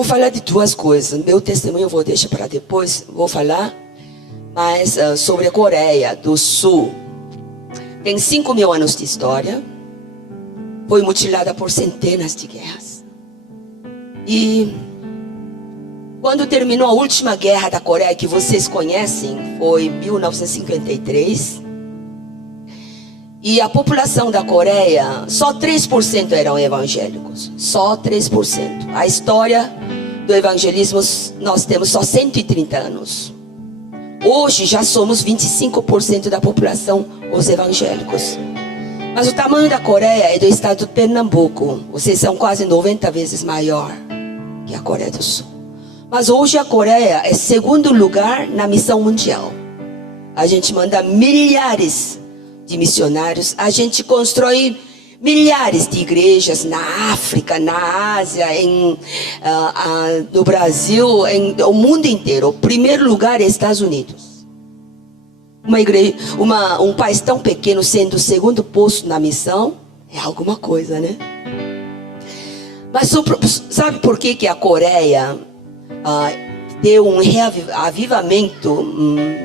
vou falar de duas coisas. Meu testemunho eu vou deixar para depois. Vou falar mais sobre a Coreia do Sul. Tem 5.000 anos de história. Foi mutilada por centenas de guerras. E quando terminou a última guerra da Coreia, que vocês conhecem, foi em 1953. E a população da Coreia, só 3% eram evangélicos. Só 3%. A história do evangelismo, nós temos só 130 anos. Hoje já somos 25% da população, os evangélicos. Mas o tamanho da Coreia é do estado de Pernambuco. Vocês são quase 90 vezes maior que a Coreia do Sul. Mas hoje a Coreia é segundo lugar na missão mundial. A gente manda milhares de missionários. A gente constrói milhares de igrejas na África, na Ásia, no Brasil, no mundo inteiro. O primeiro lugar é Estados Unidos. Um país tão pequeno sendo o segundo posto na missão é alguma coisa, né? Mas sabe por que a Coreia deu um reavivamento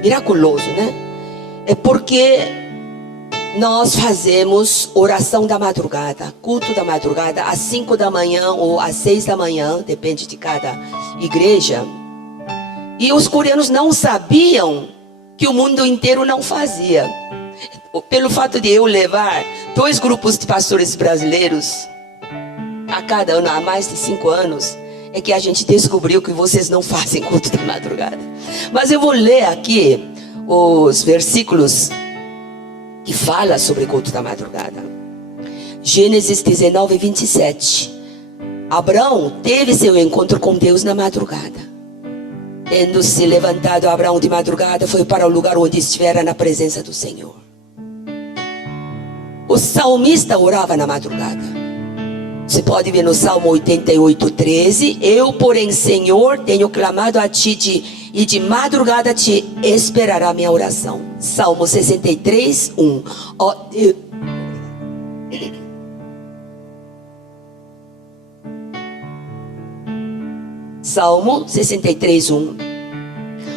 miraculoso, né? É porque nós fazemos oração da madrugada, culto da madrugada, às 5 da manhã ou às 6 da manhã, depende de cada igreja. E os coreanos não sabiam que o mundo inteiro não fazia. Pelo fato de eu levar 2 grupos de pastores brasileiros a cada ano, há mais de 5 anos, é que a gente descobriu que vocês não fazem culto da madrugada. Mas eu vou ler aqui os versículos que fala sobre culto da madrugada. Gênesis 19, 27. Abraão teve seu encontro com Deus na madrugada. Tendo se levantado Abraão de madrugada, foi para o lugar onde estivera na presença do Senhor. O salmista orava na madrugada. Você pode ver no Salmo 88, 13. Eu, porém, Senhor, tenho clamado a ti e de madrugada te esperará minha oração. Salmo 63, 1. Salmo 63, 1.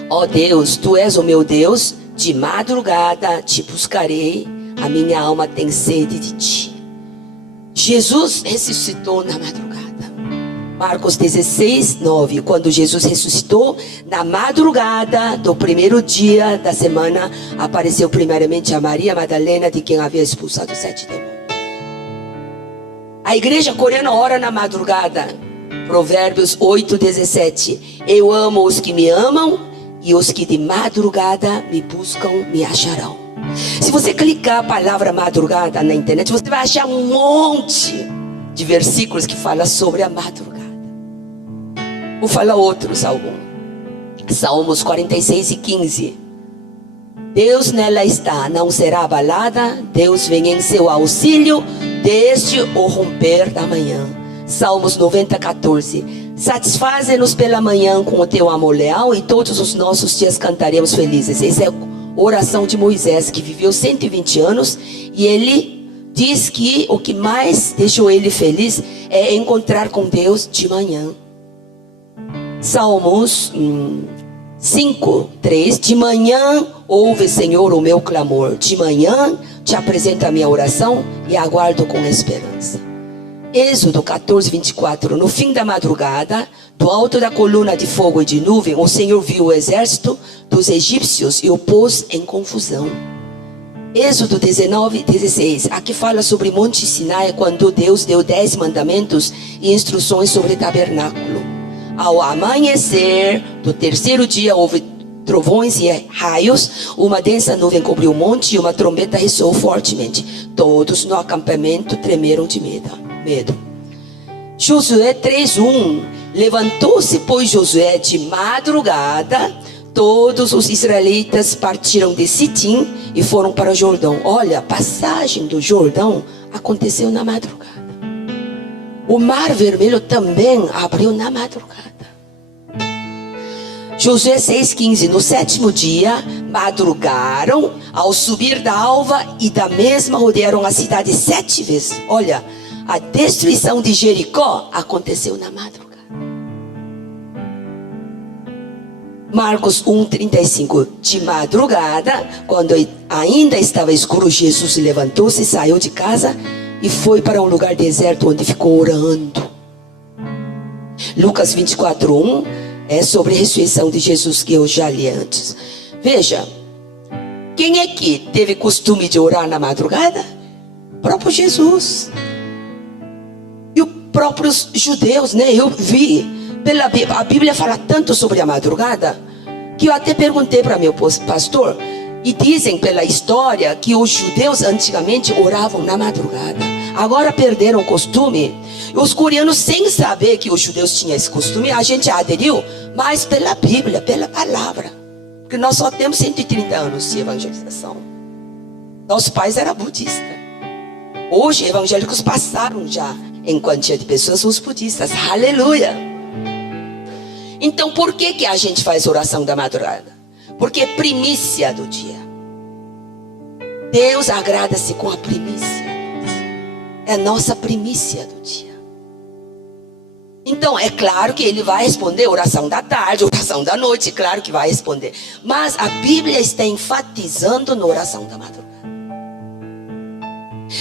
Ó Deus, tu és o meu Deus, de madrugada te buscarei, a minha alma tem sede de ti. Jesus ressuscitou na madrugada. Marcos 16, 9. Quando Jesus ressuscitou, na madrugada do primeiro dia da semana, apareceu primeiramente a Maria Madalena, de quem havia expulsado 7 demônios. A igreja coreana ora na madrugada. Provérbios 8, 17. Eu amo os que me amam, e os que de madrugada me buscam me acharão. Se você clicar a palavra madrugada na internet, você vai achar um monte de versículos que falam sobre a madrugada. Vou falar outros alguns. Salmos 46 e 15. Deus nela está, não será abalada. Deus vem em seu auxílio desde o romper da manhã. Salmos 90, 14. Satisfaze-nos pela manhã com o teu amor leal, e todos os nossos dias cantaremos felizes. Essa é a oração de Moisés, que viveu 120 anos. E ele diz que o que mais deixou ele feliz é encontrar com Deus de manhã. Salmos 5, 3. De manhã ouve, Senhor, o meu clamor. De manhã te apresento a minha oração e aguardo com esperança. Êxodo 14, 24. No fim da madrugada, do alto da coluna de fogo e de nuvem, o Senhor viu o exército dos egípcios e o pôs em confusão. Êxodo 19, 16. Aqui fala sobre Monte Sinai, quando Deus deu 10 mandamentos e instruções sobre o tabernáculo. Ao amanhecer do terceiro dia houve trovões e raios, uma densa nuvem cobriu o monte e uma trombeta ressoou fortemente. Todos no acampamento tremeram de medo. Josué 3:1. Levantou-se, pois, Josué de madrugada. Todos os israelitas partiram de Sitim e foram para o Jordão. Olha, a passagem do Jordão aconteceu na madrugada. O Mar Vermelho também abriu na madrugada. Josué 6,15. No 7º dia, madrugaram ao subir da alva e da mesma rodearam a cidade 7 vezes. Olha, a destruição de Jericó aconteceu na madrugada. Marcos 1:35. De madrugada, quando ainda estava escuro, Jesus levantou-se, saiu de casa e foi para um lugar deserto onde ficou orando. Lucas 24:1 é sobre a ressurreição de Jesus, que eu já li antes. Veja, quem é que teve costume de orar na madrugada? O próprio Jesus. E os próprios judeus, né? Eu vi, a Bíblia fala tanto sobre a madrugada, que eu até perguntei para meu pastor, e dizem pela história que os judeus antigamente oravam na madrugada. Agora perderam o costume. Os coreanos, sem saber que os judeus tinham esse costume, a gente aderiu, mas pela Bíblia, pela palavra. Porque nós só temos 130 anos de evangelização. Nossos pais eram budistas. Hoje, evangélicos passaram já em quantia de pessoas os budistas. Aleluia! Então, por que a gente faz oração da madrugada? Porque é primícia do dia. Deus agrada-se com a primícia. É a nossa primícia do dia. Então, é claro que Ele vai responder oração da tarde, oração da noite, claro que vai responder. Mas a Bíblia está enfatizando na oração da madrugada.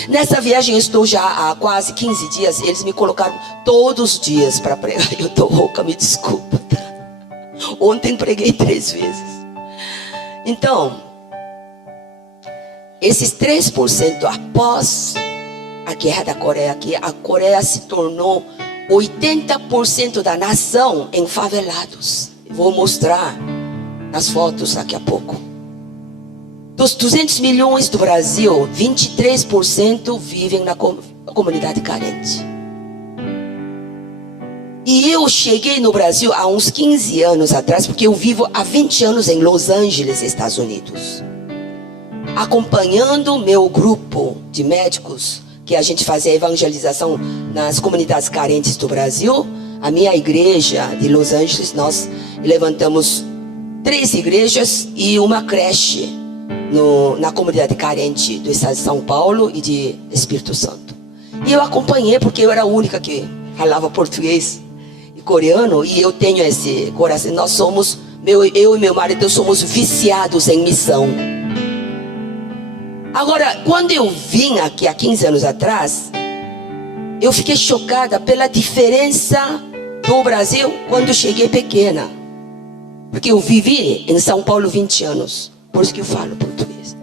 Nessa viagem eu estou já há quase 15 dias. Eles me colocaram todos os dias para pregar. Eu estou rouca, me desculpa. Ontem preguei 3 vezes. Então, esses 3% após a guerra da Coreia, que a Coreia se tornou 80% da nação em favelados. Vou mostrar nas fotos daqui a pouco. Dos 200 milhões do Brasil, 23% vivem na comunidade carente. E eu cheguei no Brasil há uns 15 anos atrás, porque eu vivo há 20 anos em Los Angeles, Estados Unidos, acompanhando meu grupo de médicos, que a gente fazia evangelização nas comunidades carentes do Brasil. A minha igreja de Los Angeles, nós levantamos 3 igrejas e uma creche na comunidade carente do estado de São Paulo e de Espírito Santo. E eu acompanhei porque eu era a única que falava português e coreano, e eu tenho esse coração. Nós somos, eu e meu marido somos viciados em missão. Agora, quando eu vim aqui há 15 anos atrás, eu fiquei chocada pela diferença do Brasil quando eu cheguei pequena. Porque eu vivi em São Paulo 20 anos, por isso que eu falo português.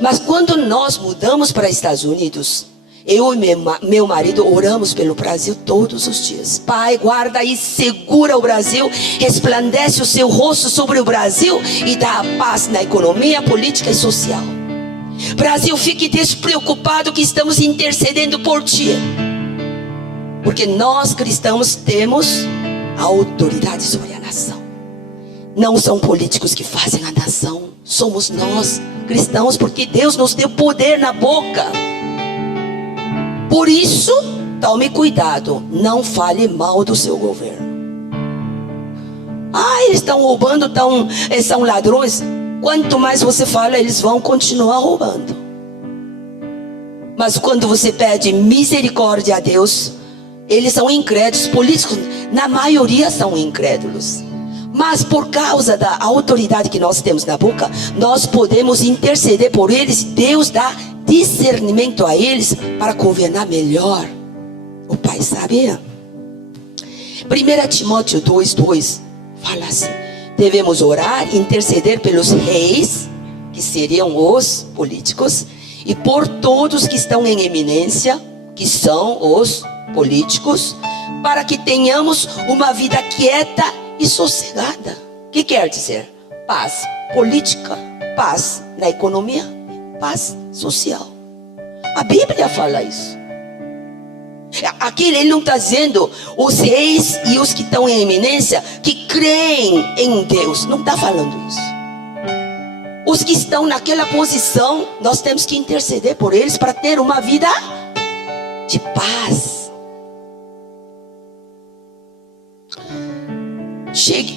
Mas quando nós mudamos para Estados Unidos, eu e meu marido oramos pelo Brasil todos os dias. Pai, guarda e segura o Brasil, resplandece o seu rosto sobre o Brasil e dá a paz na economia, política e social. Brasil, fique despreocupado que estamos intercedendo por ti. Porque nós cristãos temos a autoridade sobre a nação. Não são políticos que fazem a nação. Somos nós, cristãos, porque Deus nos deu poder na boca. Por isso, tome cuidado, não fale mal do seu governo. Eles estão roubando, são ladrões. Quanto mais você fala, eles vão continuar roubando. Mas quando você pede misericórdia a Deus, eles são incrédulos. Políticos, na maioria, são incrédulos. Mas por causa da autoridade que nós temos na boca, nós podemos interceder por eles. Deus dá discernimento a eles para governar melhor. O Pai sabia. 1 Timóteo 2:2 fala assim: devemos orar e interceder pelos reis, que seriam os políticos, e por todos que estão em eminência, que são os políticos, para que tenhamos uma vida quieta e sossegada. O que quer dizer? Paz política, paz na economia, paz social. A Bíblia fala isso. Aqui ele não está dizendo os reis e os que estão em eminência, que creem em Deus. Não está falando isso. Os que estão naquela posição, nós temos que interceder por eles para ter uma vida de paz.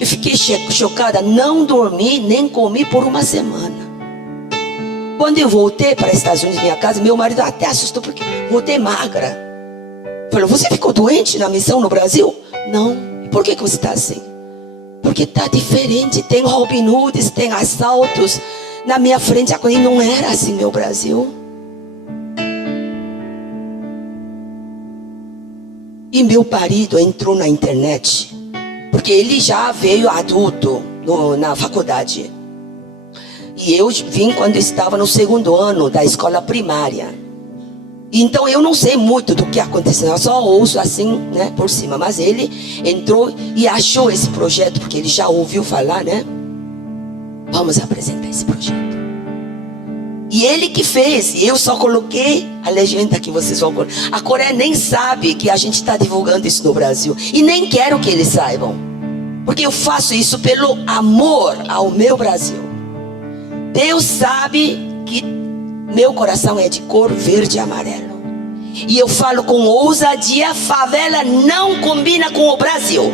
Fiquei chocada, não dormi nem comi por uma semana. Quando eu voltei para os Estados Unidos, minha casa, meu marido até assustou porque voltei magra. Falou: você ficou doente na missão no Brasil? Não. E por que você está assim? porque está diferente. Tem Robin Hoods, tem assaltos na minha frente. E não era assim meu Brasil. E meu marido entrou na internet, porque ele já veio adulto na faculdade. E eu vim quando estava no 2º ano da escola primária. Então eu não sei muito do que aconteceu, eu só ouço assim, né, por cima. Mas ele entrou e achou esse projeto, porque ele já ouviu falar, né? Vamos apresentar esse projeto. E ele que fez, e eu só coloquei a legenda que vocês vão colocar. A Coreia nem sabe que a gente está divulgando isso no Brasil. E nem quero que eles saibam, porque eu faço isso pelo amor ao meu Brasil. Deus sabe que meu coração é de cor verde e amarelo. E eu falo com ousadia, favela não combina com o Brasil.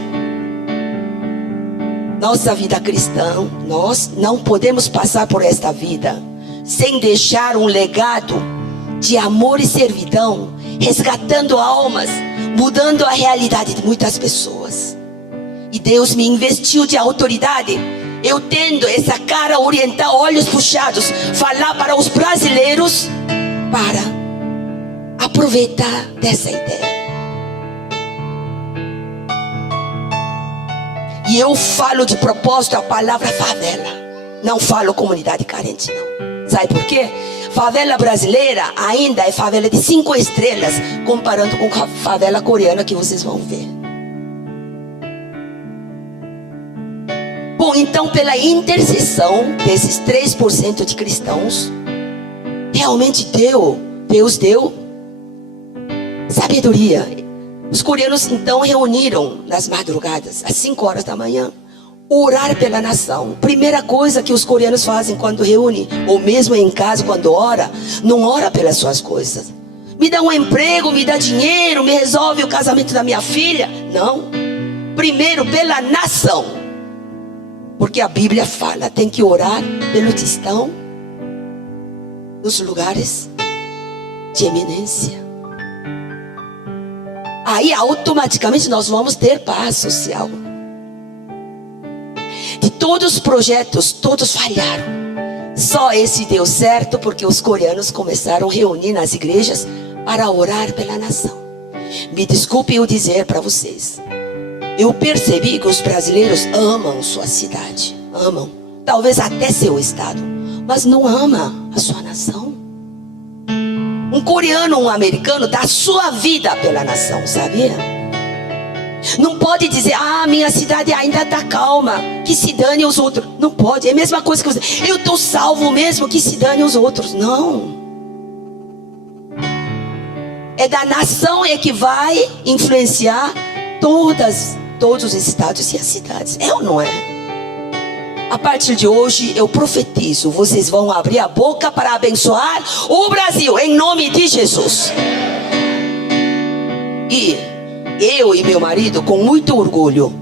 Nossa vida cristã, nós não podemos passar por esta vida sem deixar um legado de amor e servidão, resgatando almas, mudando a realidade de muitas pessoas. E Deus me investiu de autoridade. Eu tendo essa cara oriental, olhos puxados, falar para os brasileiros para aproveitar dessa ideia. E eu falo de propósito a palavra favela. Não falo comunidade carente, não. Sabe por quê? Favela brasileira ainda é favela de 5 estrelas, comparando com a favela coreana que vocês vão ver. Bom, então pela intercessão desses 3% de cristãos, realmente Deus deu sabedoria. Os coreanos então reuniram nas madrugadas, às 5 horas da manhã, orar pela nação. Primeira coisa que os coreanos fazem quando reúnem, ou mesmo em casa quando ora, não ora pelas suas coisas. Me dá um emprego, me dá dinheiro, me resolve o casamento da minha filha. Não. Primeiro pela nação. Porque a Bíblia fala, tem que orar pelos que estão nos lugares de eminência. Aí automaticamente nós vamos ter paz social. De todos os projetos, todos falharam. Só esse deu certo porque os coreanos começaram a reunir nas igrejas para orar pela nação. Me desculpe eu dizer para vocês, eu percebi que os brasileiros amam sua cidade, amam, talvez até seu estado, mas não ama a sua nação. Um coreano, um americano dá sua vida pela nação, sabia? Não pode dizer, minha cidade ainda está calma, que se dane os outros. Não pode, é a mesma coisa que você, eu estou salvo mesmo, que se dane os outros. Não. É da nação é que vai influenciar todos os estados e as cidades. É ou não é? A partir de hoje eu profetizo, vocês vão abrir a boca para abençoar o Brasil, em nome de Jesus. E eu e meu marido, com muito orgulho,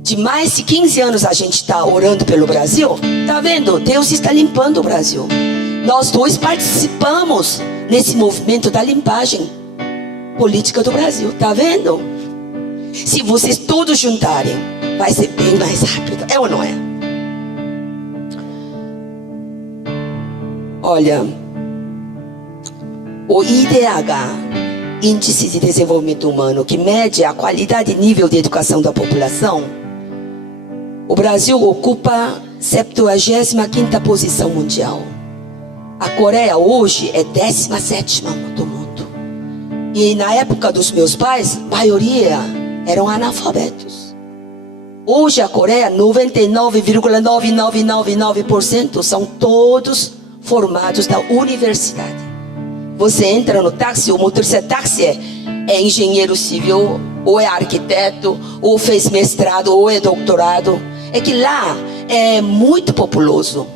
de mais de 15 anos a gente está orando pelo Brasil. Tá vendo? Deus está limpando o Brasil. Nós dois participamos nesse movimento da limpagem política do Brasil. Tá vendo? Se vocês todos juntarem, vai ser bem mais rápido. É ou não é? Olha, o IDH, Índice de Desenvolvimento Humano, que mede a qualidade e nível de educação da população, o Brasil ocupa a 75ª posição mundial. A Coreia hoje é 17ª do mundo. E na época dos meus pais, a maioria eram analfabetos. Hoje a Coreia, 99,9999% são todos formados da universidade. Você entra no táxi, o motorista táxi é engenheiro civil, ou é arquiteto, ou fez mestrado, ou é doutorado. É que lá é muito populoso.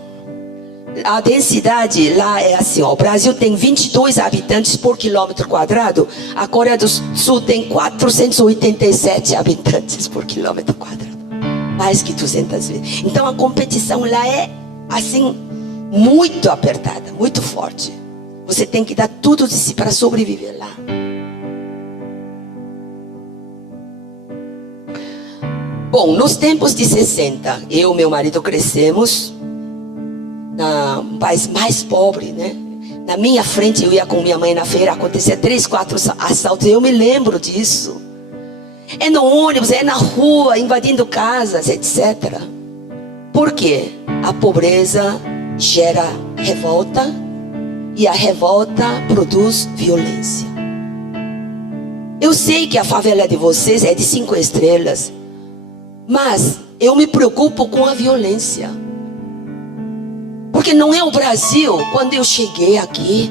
A densidade lá é assim, ó, o Brasil tem 22 habitantes por quilômetro quadrado. A Coreia do Sul tem 487 habitantes por quilômetro quadrado. Mais que 200 vezes. Então a competição lá é assim, muito apertada, muito forte. Você tem que dar tudo de si para sobreviver lá. Bom, Bom, nos tempos de 60, eu e meu marido crescemos num país mais pobre, né? Na minha frente, eu ia com minha mãe na feira, acontecia 3, 4 assaltos, eu me lembro disso. É no ônibus, é na rua, invadindo casas, etc. Por quê? A pobreza gera revolta e a revolta produz violência. Eu sei que a favela de vocês é de 5 estrelas, mas eu me preocupo com a violência. Porque não é o Brasil. Quando eu cheguei aqui,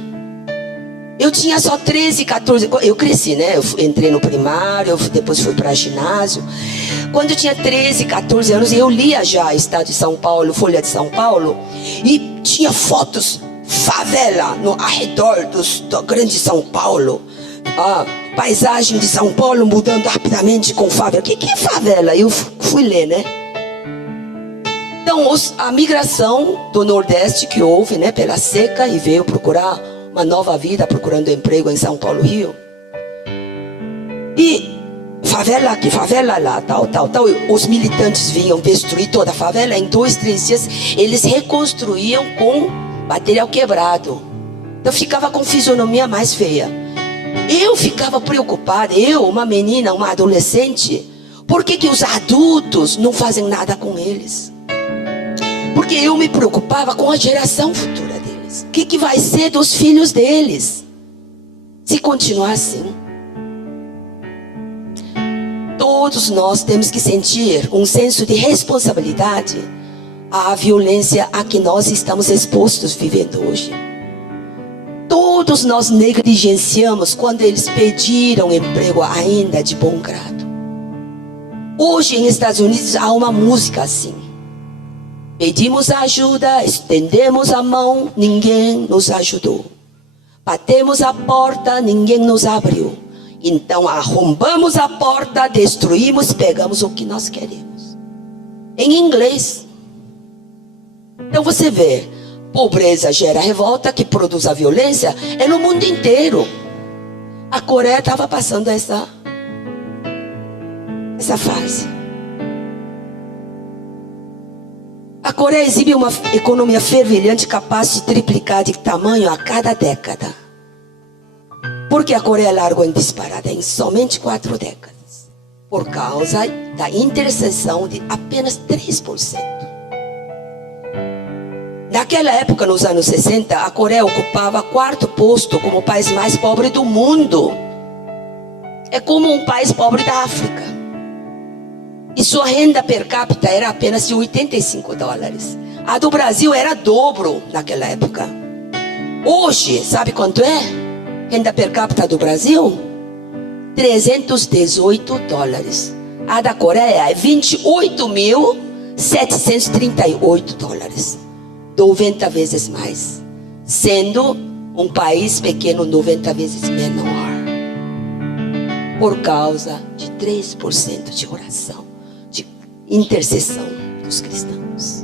eu tinha só 13, 14... Eu cresci, né? Eu entrei no primário, depois fui para ginásio. Quando eu tinha 13, 14 anos, eu lia já Estado de São Paulo, Folha de São Paulo, e tinha fotos, favela, no arredor do grande São Paulo. Paisagem de São Paulo mudando rapidamente com favela. O que é favela? Eu fui ler, né? Então, a migração do Nordeste que houve, né, pela seca, e veio procurar uma nova vida, procurando emprego em São Paulo, Rio. E favela aqui, favela lá, tal. Os militantes vinham destruir toda a favela. Em 2, 3 dias, eles reconstruíam com material quebrado. Então, ficava com fisionomia mais feia. Eu ficava preocupada, uma menina, uma adolescente. Por que os adultos não fazem nada com eles? Porque eu me preocupava com a geração futura deles. O que vai ser dos filhos deles se continuar assim? Todos nós temos que sentir um senso de responsabilidade à violência a que nós estamos expostos vivendo hoje. Todos nós negligenciamos quando eles pediram emprego ainda de bom grado. Hoje nos Estados Unidos há uma música assim: pedimos ajuda, estendemos a mão, ninguém nos ajudou. Batemos a porta, ninguém nos abriu. Então arrombamos a porta, destruímos, pegamos o que nós queremos. Em inglês. Então você vê, pobreza gera revolta, que produz a violência, é no mundo inteiro. A Coreia estava passando essa fase. A Coreia exibe uma economia fervilhante capaz de triplicar de tamanho a cada década. Porque a Coreia largou em disparada em somente 4 décadas. Por causa da interseção de apenas 3%. Naquela época, nos anos 60, a Coreia ocupava 4º posto como o país mais pobre do mundo. É como um país pobre da África. E sua renda per capita era apenas de $85. A do Brasil era dobro naquela época. Hoje, sabe quanto é? Renda per capita do Brasil? $318. A da Coreia é $28.738. 90 vezes mais. Sendo um país pequeno 90 vezes menor. Por causa de 3% de oração, de intercessão dos cristãos.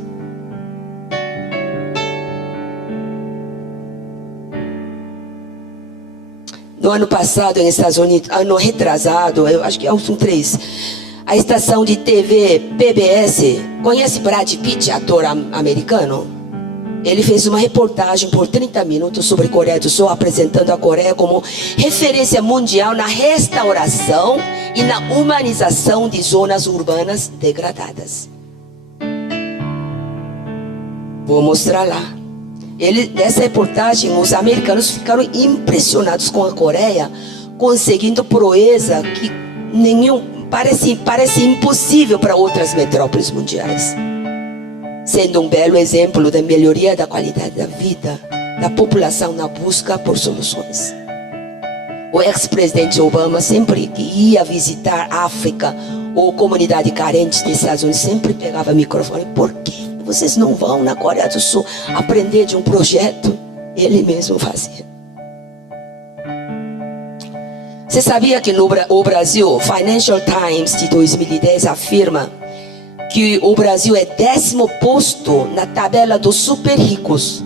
No ano passado, nos Estados Unidos, ano retrasado, eu acho que é o 3, a estação de TV PBS, conhece Brad Pitt, ator americano? Ele fez uma reportagem por 30 minutos sobre a Coreia do Sul, apresentando a Coreia como referência mundial na restauração e na humanização de zonas urbanas degradadas. Vou mostrar lá. Nessa reportagem, os americanos ficaram impressionados com a Coreia, conseguindo proeza que parece impossível para outras metrópoles mundiais. Sendo um belo exemplo da melhoria da qualidade da vida da população na busca por soluções. O ex-presidente Obama, sempre que ia visitar África ou comunidade carente dos Estados Unidos, sempre pegava o microfone: por que vocês não vão na Coreia do Sul aprender de um projeto? Ele mesmo fazia. Você sabia que no Brasil, o Financial Times de 2010 afirma que o Brasil é 10º posto na tabela dos super ricos.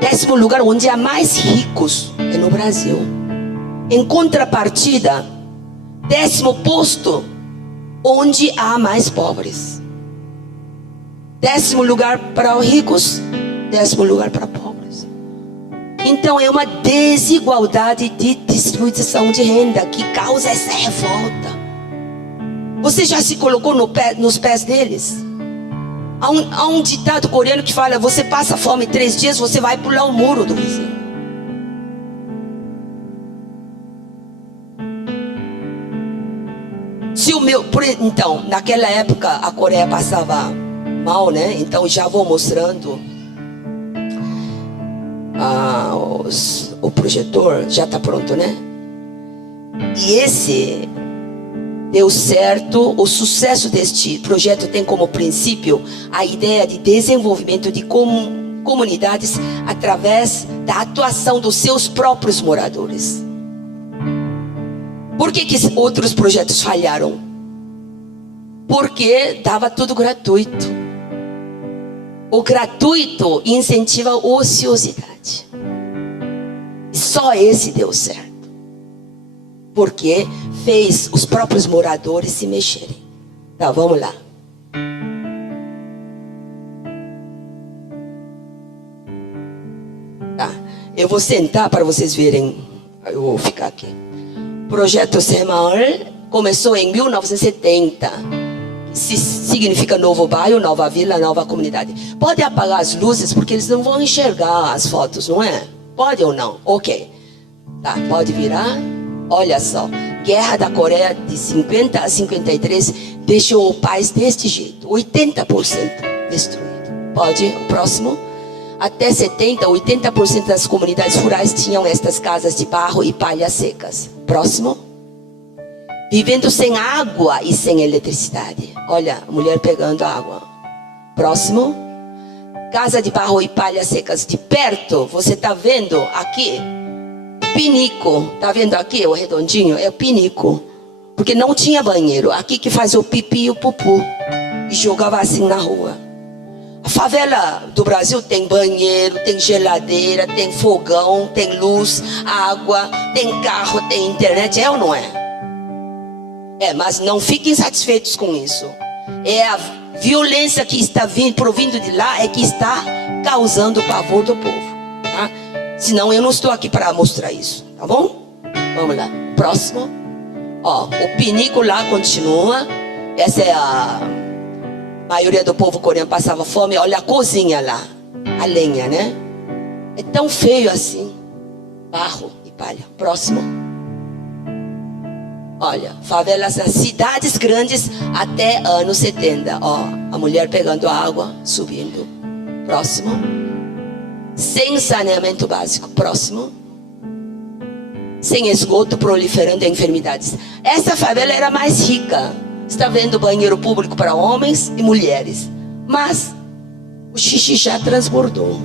10º lugar, onde há mais ricos, é no Brasil. Em contrapartida, 10º posto onde há mais pobres. 10º lugar para os ricos, 10º lugar para pobres. Então é uma desigualdade de distribuição de renda que causa essa revolta. Você já se colocou nos pés deles? Há um ditado coreano que fala: você passa fome 3 dias, você vai pular o muro do vizinho. Então, naquela época a Coreia passava mal, né? Então já vou mostrando. O projetor já está pronto, né? E esse deu certo. O sucesso deste projeto tem como princípio a ideia de desenvolvimento de comunidades através da atuação dos seus próprios moradores. Por que outros projetos falharam? Porque dava tudo gratuito. O gratuito incentiva a ociosidade. E só esse deu certo. Porque fez os próprios moradores se mexerem. Tá, vamos lá. Tá, eu vou sentar para vocês verem. Eu vou ficar aqui. O projeto Semaul começou em 1970. Significa novo bairro, nova vila, nova comunidade. Pode apagar as luzes porque eles não vão enxergar as fotos, não é? Pode ou não? Ok. Tá, pode virar. Olha só. Guerra da Coreia de 50 a 53 deixou o país deste jeito. 80% destruído. Pode? O próximo. Até 70, 80% das comunidades rurais tinham estas casas de barro e palhas secas. Próximo. Vivendo sem água e sem eletricidade. Olha, a mulher pegando água. Próximo. Casa de barro e palhas secas. De perto, você está vendo aqui? Pinico. Está vendo aqui o redondinho? É o pinico. Porque não tinha banheiro. Aqui que faz o pipi e o pupu. E jogava assim na rua. A favela do Brasil tem banheiro, tem geladeira, tem fogão, tem luz, água, tem carro, tem internet. É ou não é? Mas não fiquem satisfeitos com isso. É a violência que está provindo de lá é que está causando o pavor do povo, tá? Senão eu não estou aqui para mostrar isso, tá bom? Vamos lá, próximo. O pinico lá continua. Essa é a maioria do povo coreano passava fome. Olha a cozinha lá, a lenha, né? É tão feio assim. Barro e palha. Próximo. Olha, favelas nas cidades grandes até anos 70. A mulher pegando água, subindo. Próximo. Sem saneamento básico. Próximo. Sem esgoto, proliferando enfermidades. Essa favela era mais rica. Está vendo banheiro público para homens e mulheres. Mas o xixi já transbordou.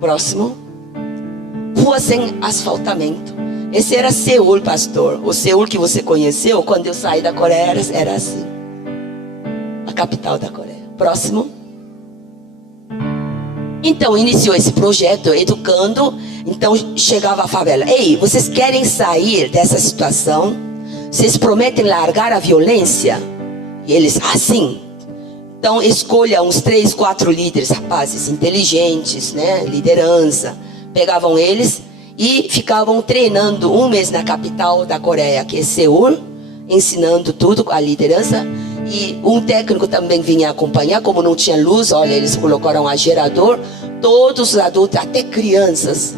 Próximo. Rua sem asfaltamento. Esse era Seul, pastor. O Seul que você conheceu quando eu saí da Coreia era assim. A capital da Coreia. Próximo. Então iniciou esse projeto educando. Então chegava a favela. Ei, vocês querem sair dessa situação? Vocês prometem largar a violência? E eles, sim. Então escolha uns 3, 4 líderes, rapazes inteligentes, né? Liderança. Pegavam eles e ficavam treinando 1 mês na capital da Coreia, que é Seul, ensinando tudo a liderança. E um técnico também vinha acompanhar. Como não tinha luz, olha, eles colocaram a gerador. Todos os adultos, até crianças,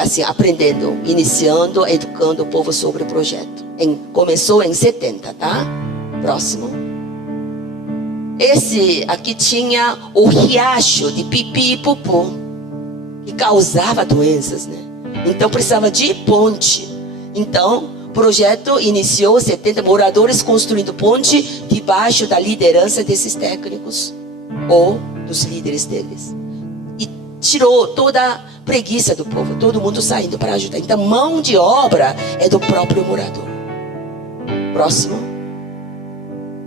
assim, aprendendo, iniciando, educando o povo sobre o projeto. Começou em 70, tá? Próximo. Esse aqui tinha o riacho de pipi e pupu, que causava doenças, né? Então precisava de ponte. Então o projeto iniciou 70 moradores construindo ponte debaixo da liderança desses técnicos ou dos líderes deles. E tirou toda a preguiça do povo, todo mundo saindo para ajudar. Então mão de obra é do próprio morador. Próximo.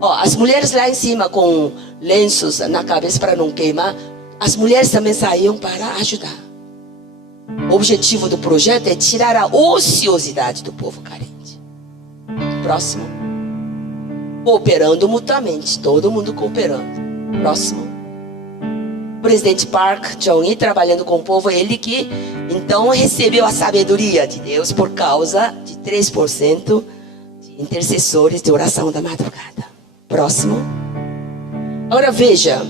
As mulheres lá em cima com lenços na cabeça para não queimar. As mulheres também saíam para ajudar. O objetivo do projeto é tirar a ociosidade do povo carente. Próximo. Cooperando mutuamente, todo mundo cooperando. Próximo. O presidente Park Chung-hee trabalhando com o povo, ele que então recebeu a sabedoria de Deus por causa de 3% de intercessores de oração da madrugada. Próximo. Agora veja,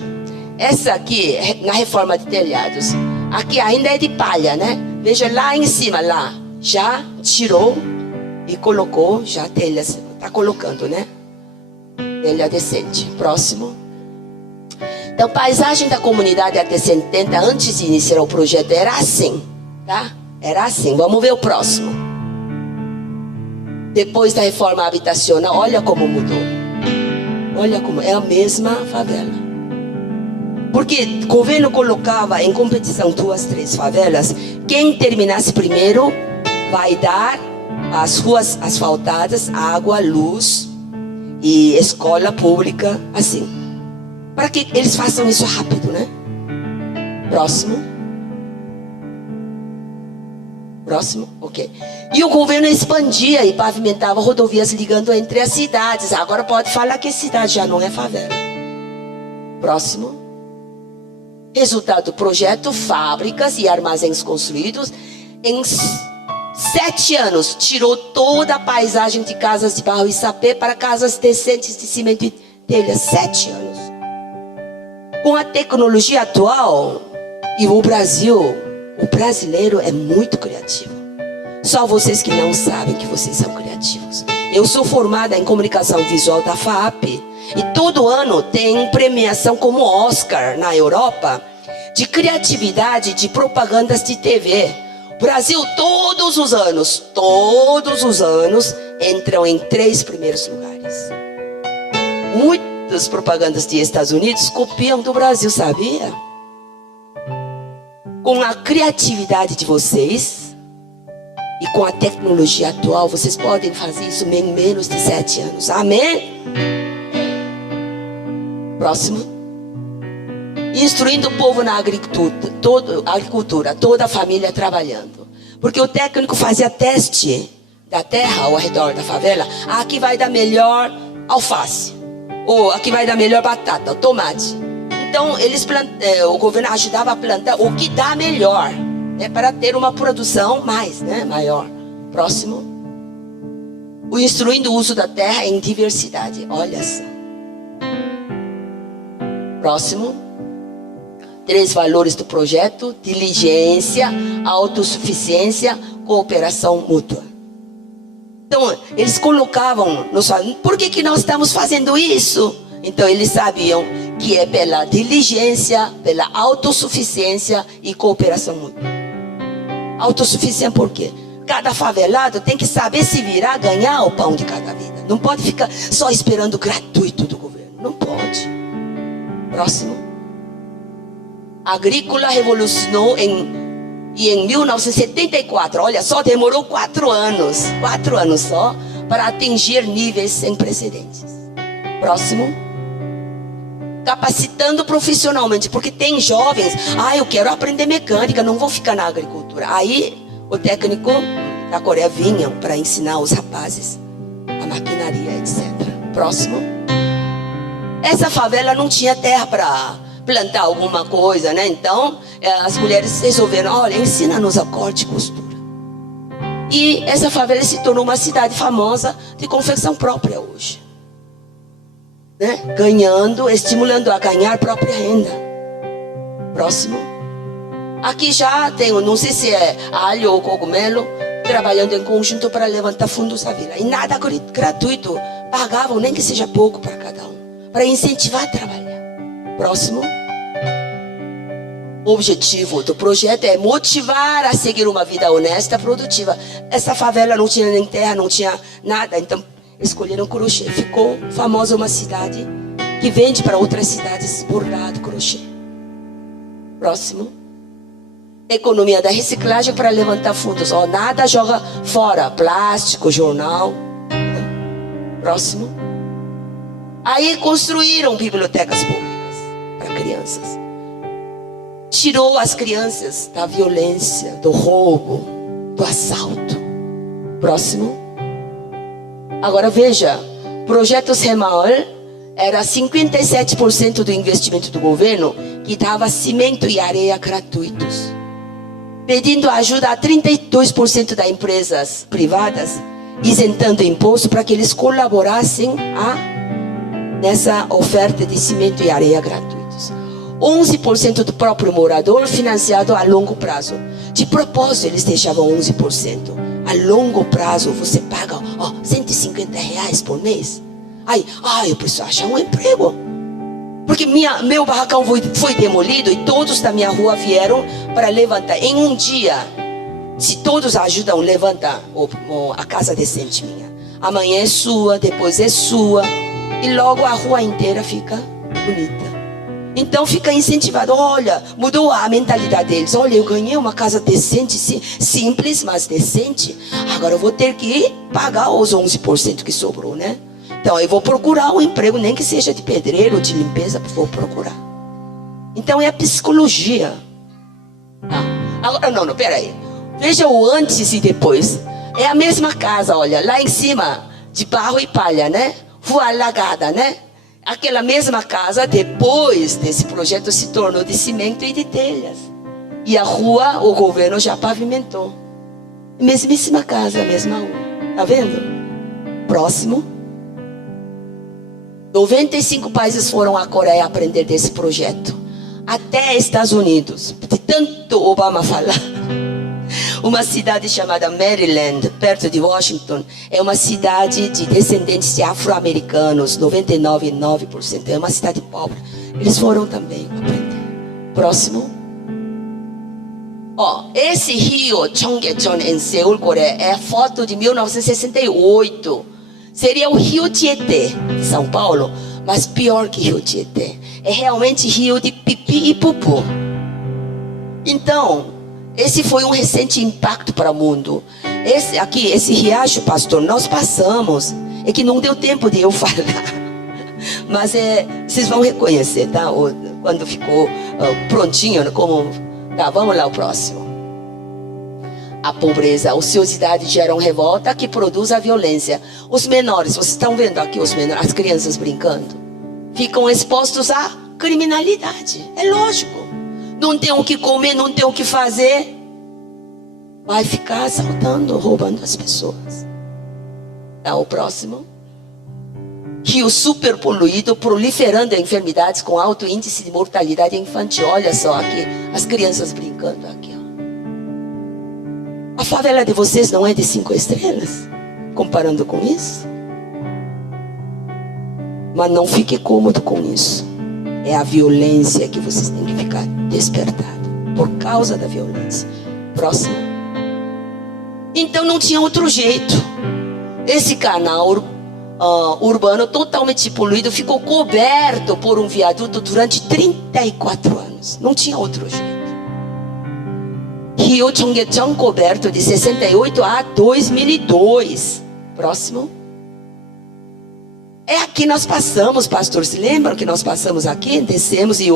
essa aqui na reforma de telhados, aqui ainda é de palha, né? Veja lá em cima, lá, já tirou e colocou já telhas, está colocando, né? Telha decente. Próximo. Então, paisagem da comunidade até 70, antes de iniciar o projeto, era assim, tá? Era assim. Vamos ver o próximo. Depois da reforma habitacional, olha como mudou. Olha como é a mesma favela. Porque o governo colocava em competição 2, 3 favelas. Quem terminasse primeiro vai dar as ruas asfaltadas, água, luz e escola pública, assim. Para que eles façam isso rápido, né? Próximo. Próximo, ok. E o governo expandia e pavimentava rodovias ligando entre as cidades. Agora pode falar que a cidade já não é favela. Próximo. Resultado do projeto, fábricas e armazéns construídos. Em 7 anos, tirou toda a paisagem de casas de barro e sapê para casas decentes de cimento e telha. 7 anos. Com a tecnologia atual, e o brasileiro é muito criativo. Só vocês que não sabem que vocês são criativos. Eu sou formada em comunicação visual da FAP. E todo ano tem premiação como Oscar na Europa de criatividade de propagandas de TV. O Brasil todos os anos entram em 3 primeiros lugares. Muitas propagandas de Estados Unidos copiam do Brasil, sabia? Com a criatividade de vocês e com a tecnologia atual, vocês podem fazer isso em menos de 7 anos. Amém? Próximo. Instruindo o povo na agricultura, toda a família trabalhando. Porque o técnico fazia teste da terra ao redor da favela. Aqui vai dar melhor alface. Ou aqui vai dar melhor batata, tomate. Então o governo ajudava a plantar o que dá melhor, né, para ter uma produção maior. Próximo. O instruindo o uso da terra em diversidade. Olha só. Próximo. 3 valores do projeto: diligência, autossuficiência, cooperação mútua. Então, eles colocavam, por que nós estamos fazendo isso? Então, eles sabiam que é pela diligência, pela autossuficiência e cooperação mútua. Autossuficiência por quê? Cada favelado tem que saber se virar, ganhar o pão de cada vida. Não pode ficar só esperando o gratuito do governo. Não pode. Próximo. A agrícola revolucionou em 1974, olha só, demorou 4 anos. 4 anos só para atingir níveis sem precedentes. Próximo. Capacitando profissionalmente, porque tem jovens, eu quero aprender mecânica, não vou ficar na agricultura. Aí o técnico da Coreia vinha para ensinar os rapazes a maquinaria, etc. Próximo. Essa favela não tinha terra para plantar alguma coisa, né? Então as mulheres resolveram, olha, ensina-nos a corte e costura. E essa favela se tornou uma cidade famosa de confecção própria hoje, né? Ganhando, estimulando a ganhar própria renda. Próximo. Aqui já tem, não sei se é alho ou cogumelo, trabalhando em conjunto para levantar fundos da vila. E nada gratuito, pagavam nem que seja pouco para cada um, para incentivar a trabalhar. Próximo. O objetivo do projeto é motivar a seguir uma vida honesta, produtiva. Essa favela não tinha nem terra, não tinha nada, então escolheram crochê. Ficou famosa uma cidade que vende para outras cidades bordado, crochê. Próximo. Economia da reciclagem para levantar fundos. Nada joga fora, plástico, jornal. Próximo. Aí construíram bibliotecas públicas para crianças. Tirou as crianças da violência, do roubo, do assalto. Próximo. Agora veja, projeto Semaol era 57% do investimento do governo que dava cimento e areia gratuitos, pedindo ajuda a 32% das empresas privadas, isentando imposto para que eles colaborassem nessa oferta de cimento e areia gratuitos. 11% do próprio morador financiado a longo prazo. De propósito, eles deixavam 11%. A longo prazo, você paga R$150 por mês. Eu preciso achar um emprego. Porque meu barracão foi demolido e todos da minha rua vieram para levantar. Em um dia, se todos ajudam, levanta a casa decente minha. Amanhã é sua, depois é sua. E logo a rua inteira fica bonita. Então fica incentivado. Olha, mudou a mentalidade deles. Olha, eu ganhei uma casa decente, simples, mas decente. Agora eu vou ter que pagar os 11% que sobrou, né? Então eu vou procurar um emprego, nem que seja de pedreiro, de limpeza, vou procurar. Então é a psicologia. Agora, não, peraí. Veja o antes e depois. É a mesma casa, olha, lá em cima, de barro e palha, né? Rua alagada, né? Aquela mesma casa, depois desse projeto, se tornou de cimento e de telhas. E a rua, o governo já pavimentou. Mesmíssima casa, mesma rua. Tá vendo? Próximo. 95 países foram à Coreia aprender desse projeto. Até Estados Unidos. De tanto Obama falar. Uma cidade chamada Maryland, perto de Washington, é uma cidade de descendentes de afro-americanos, 99,9%. É uma cidade pobre. Eles foram também aprender. Próximo. Esse rio Cheonggyecheon em Seul, Coreia, é a foto de 1968. Seria o rio Tietê, de São Paulo, mas pior que rio Tietê. É realmente rio de pipi e pupu. Então, esse foi um recente impacto para o mundo. Esse riacho, pastor, nós passamos. É que não deu tempo de eu falar. Mas vocês vão reconhecer, tá? Quando ficou prontinho, como... Tá, vamos lá, o próximo. A pobreza, a ociosidade geram revolta que produz a violência. Os menores, vocês estão vendo aqui os menores, as crianças brincando, ficam expostos à criminalidade. É lógico. Não tem o que comer, não tem o que fazer. Vai ficar assaltando, roubando as pessoas. Tá, o próximo. Rio super poluído, proliferando enfermidades com alto índice de mortalidade infantil. Olha só aqui, as crianças brincando aqui. A favela de vocês não é de 5 estrelas? Comparando com isso? Mas não fique cômodo com isso. É a violência que vocês têm que ficar despertados. Por causa da violência. Próximo. Então não tinha outro jeito. Esse canal urbano totalmente poluído ficou coberto por um viaduto durante 34 anos. Não tinha outro jeito. Rio Cheonggyecheon coberto de 68 a 2002. Próximo. É aqui nós passamos, pastor. Se lembram que nós passamos aqui? Descemos e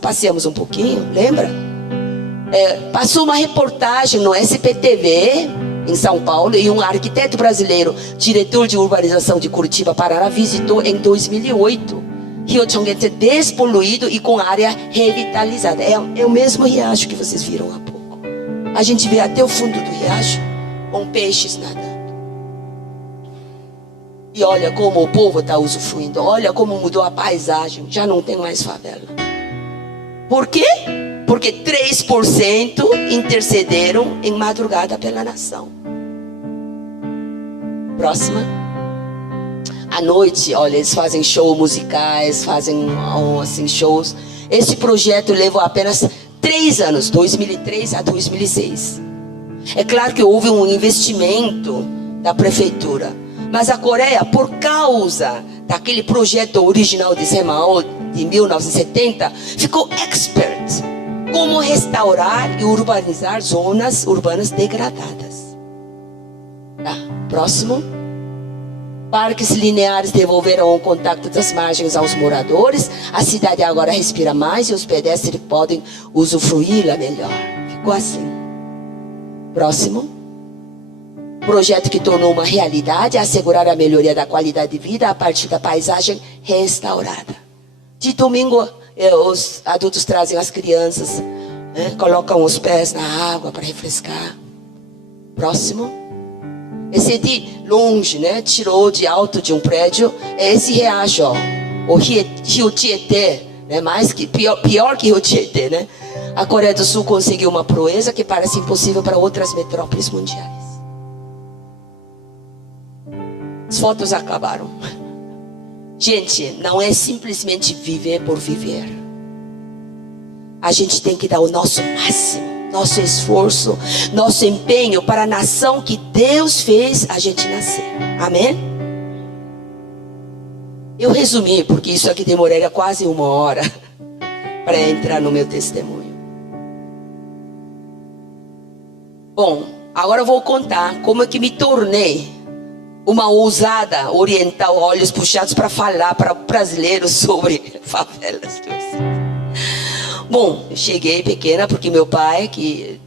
passeamos um pouquinho, lembra? Passou uma reportagem no SPTV em São Paulo e um arquiteto brasileiro, diretor de urbanização de Curitiba, Paraná, visitou em 2008 Rio Cheonggyecheon despoluído e com área revitalizada. É o mesmo riacho que vocês viram há pouco. A gente vê até o fundo do riacho com peixes nadando. E olha como o povo está usufruindo. Olha como mudou a paisagem. Já não tem mais favela. Por quê? Porque 3% intercederam em madrugada pela nação. Próxima. À noite, olha, eles fazem shows musicais, fazem assim, shows. Esse projeto levou apenas 3 anos, 2003 a 2006. É claro que houve um investimento da prefeitura. Mas a Coreia, por causa daquele projeto original de Semaol de 1970, ficou expert como restaurar e urbanizar zonas urbanas degradadas. Tá, próximo. Parques lineares devolveram o contato das margens aos moradores. A cidade agora respira mais e os pedestres podem usufruí-la melhor. Ficou assim. Próximo. Projeto que tornou uma realidade, assegurar a melhoria da qualidade de vida a partir da paisagem restaurada. De domingo, os adultos trazem as crianças, né? Colocam os pés na água para refrescar. Próximo. Esse é de longe, né? Tirou de alto de um prédio. É esse riacho, ó, o Rio Tietê, né? Mais que pior que o Rio Tietê, né? A Coreia do Sul conseguiu uma proeza que parece impossível para outras metrópoles mundiais. As fotos acabaram. Gente, não é simplesmente viver por viver. A gente tem que dar o nosso máximo, nosso esforço, nosso empenho para a nação que Deus fez a gente nascer. Amém? Eu resumi, porque isso aqui demoraria quase 1 hora para entrar no meu testemunho. Bom, agora eu vou contar como é que me tornei uma ousada oriental, olhos puxados para falar para brasileiros sobre favelas. Bom, eu cheguei pequena porque meu pai, que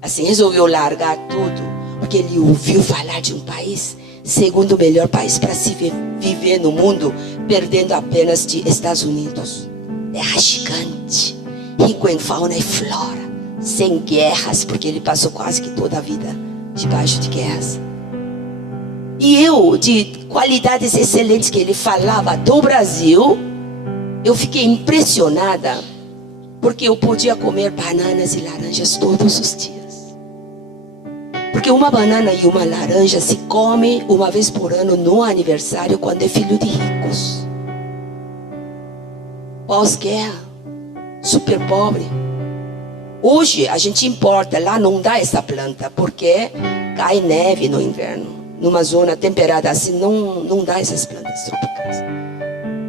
assim resolveu largar tudo, porque ele ouviu falar de um país, segundo melhor país para se viver no mundo, perdendo apenas de Estados Unidos. Terra gigante, rico em fauna e flora, sem guerras, porque ele passou quase que toda a vida debaixo de guerras. E eu, de qualidades excelentes que ele falava do Brasil, eu fiquei impressionada, porque eu podia comer bananas e laranjas todos os dias. Porque uma banana e uma laranja se come uma vez por ano no aniversário, quando é filho de ricos. Pós-guerra, super pobre. Hoje a gente importa, lá não dá essa planta, porque cai neve no inverno. Numa zona temperada assim, não dá essas plantas tropicais.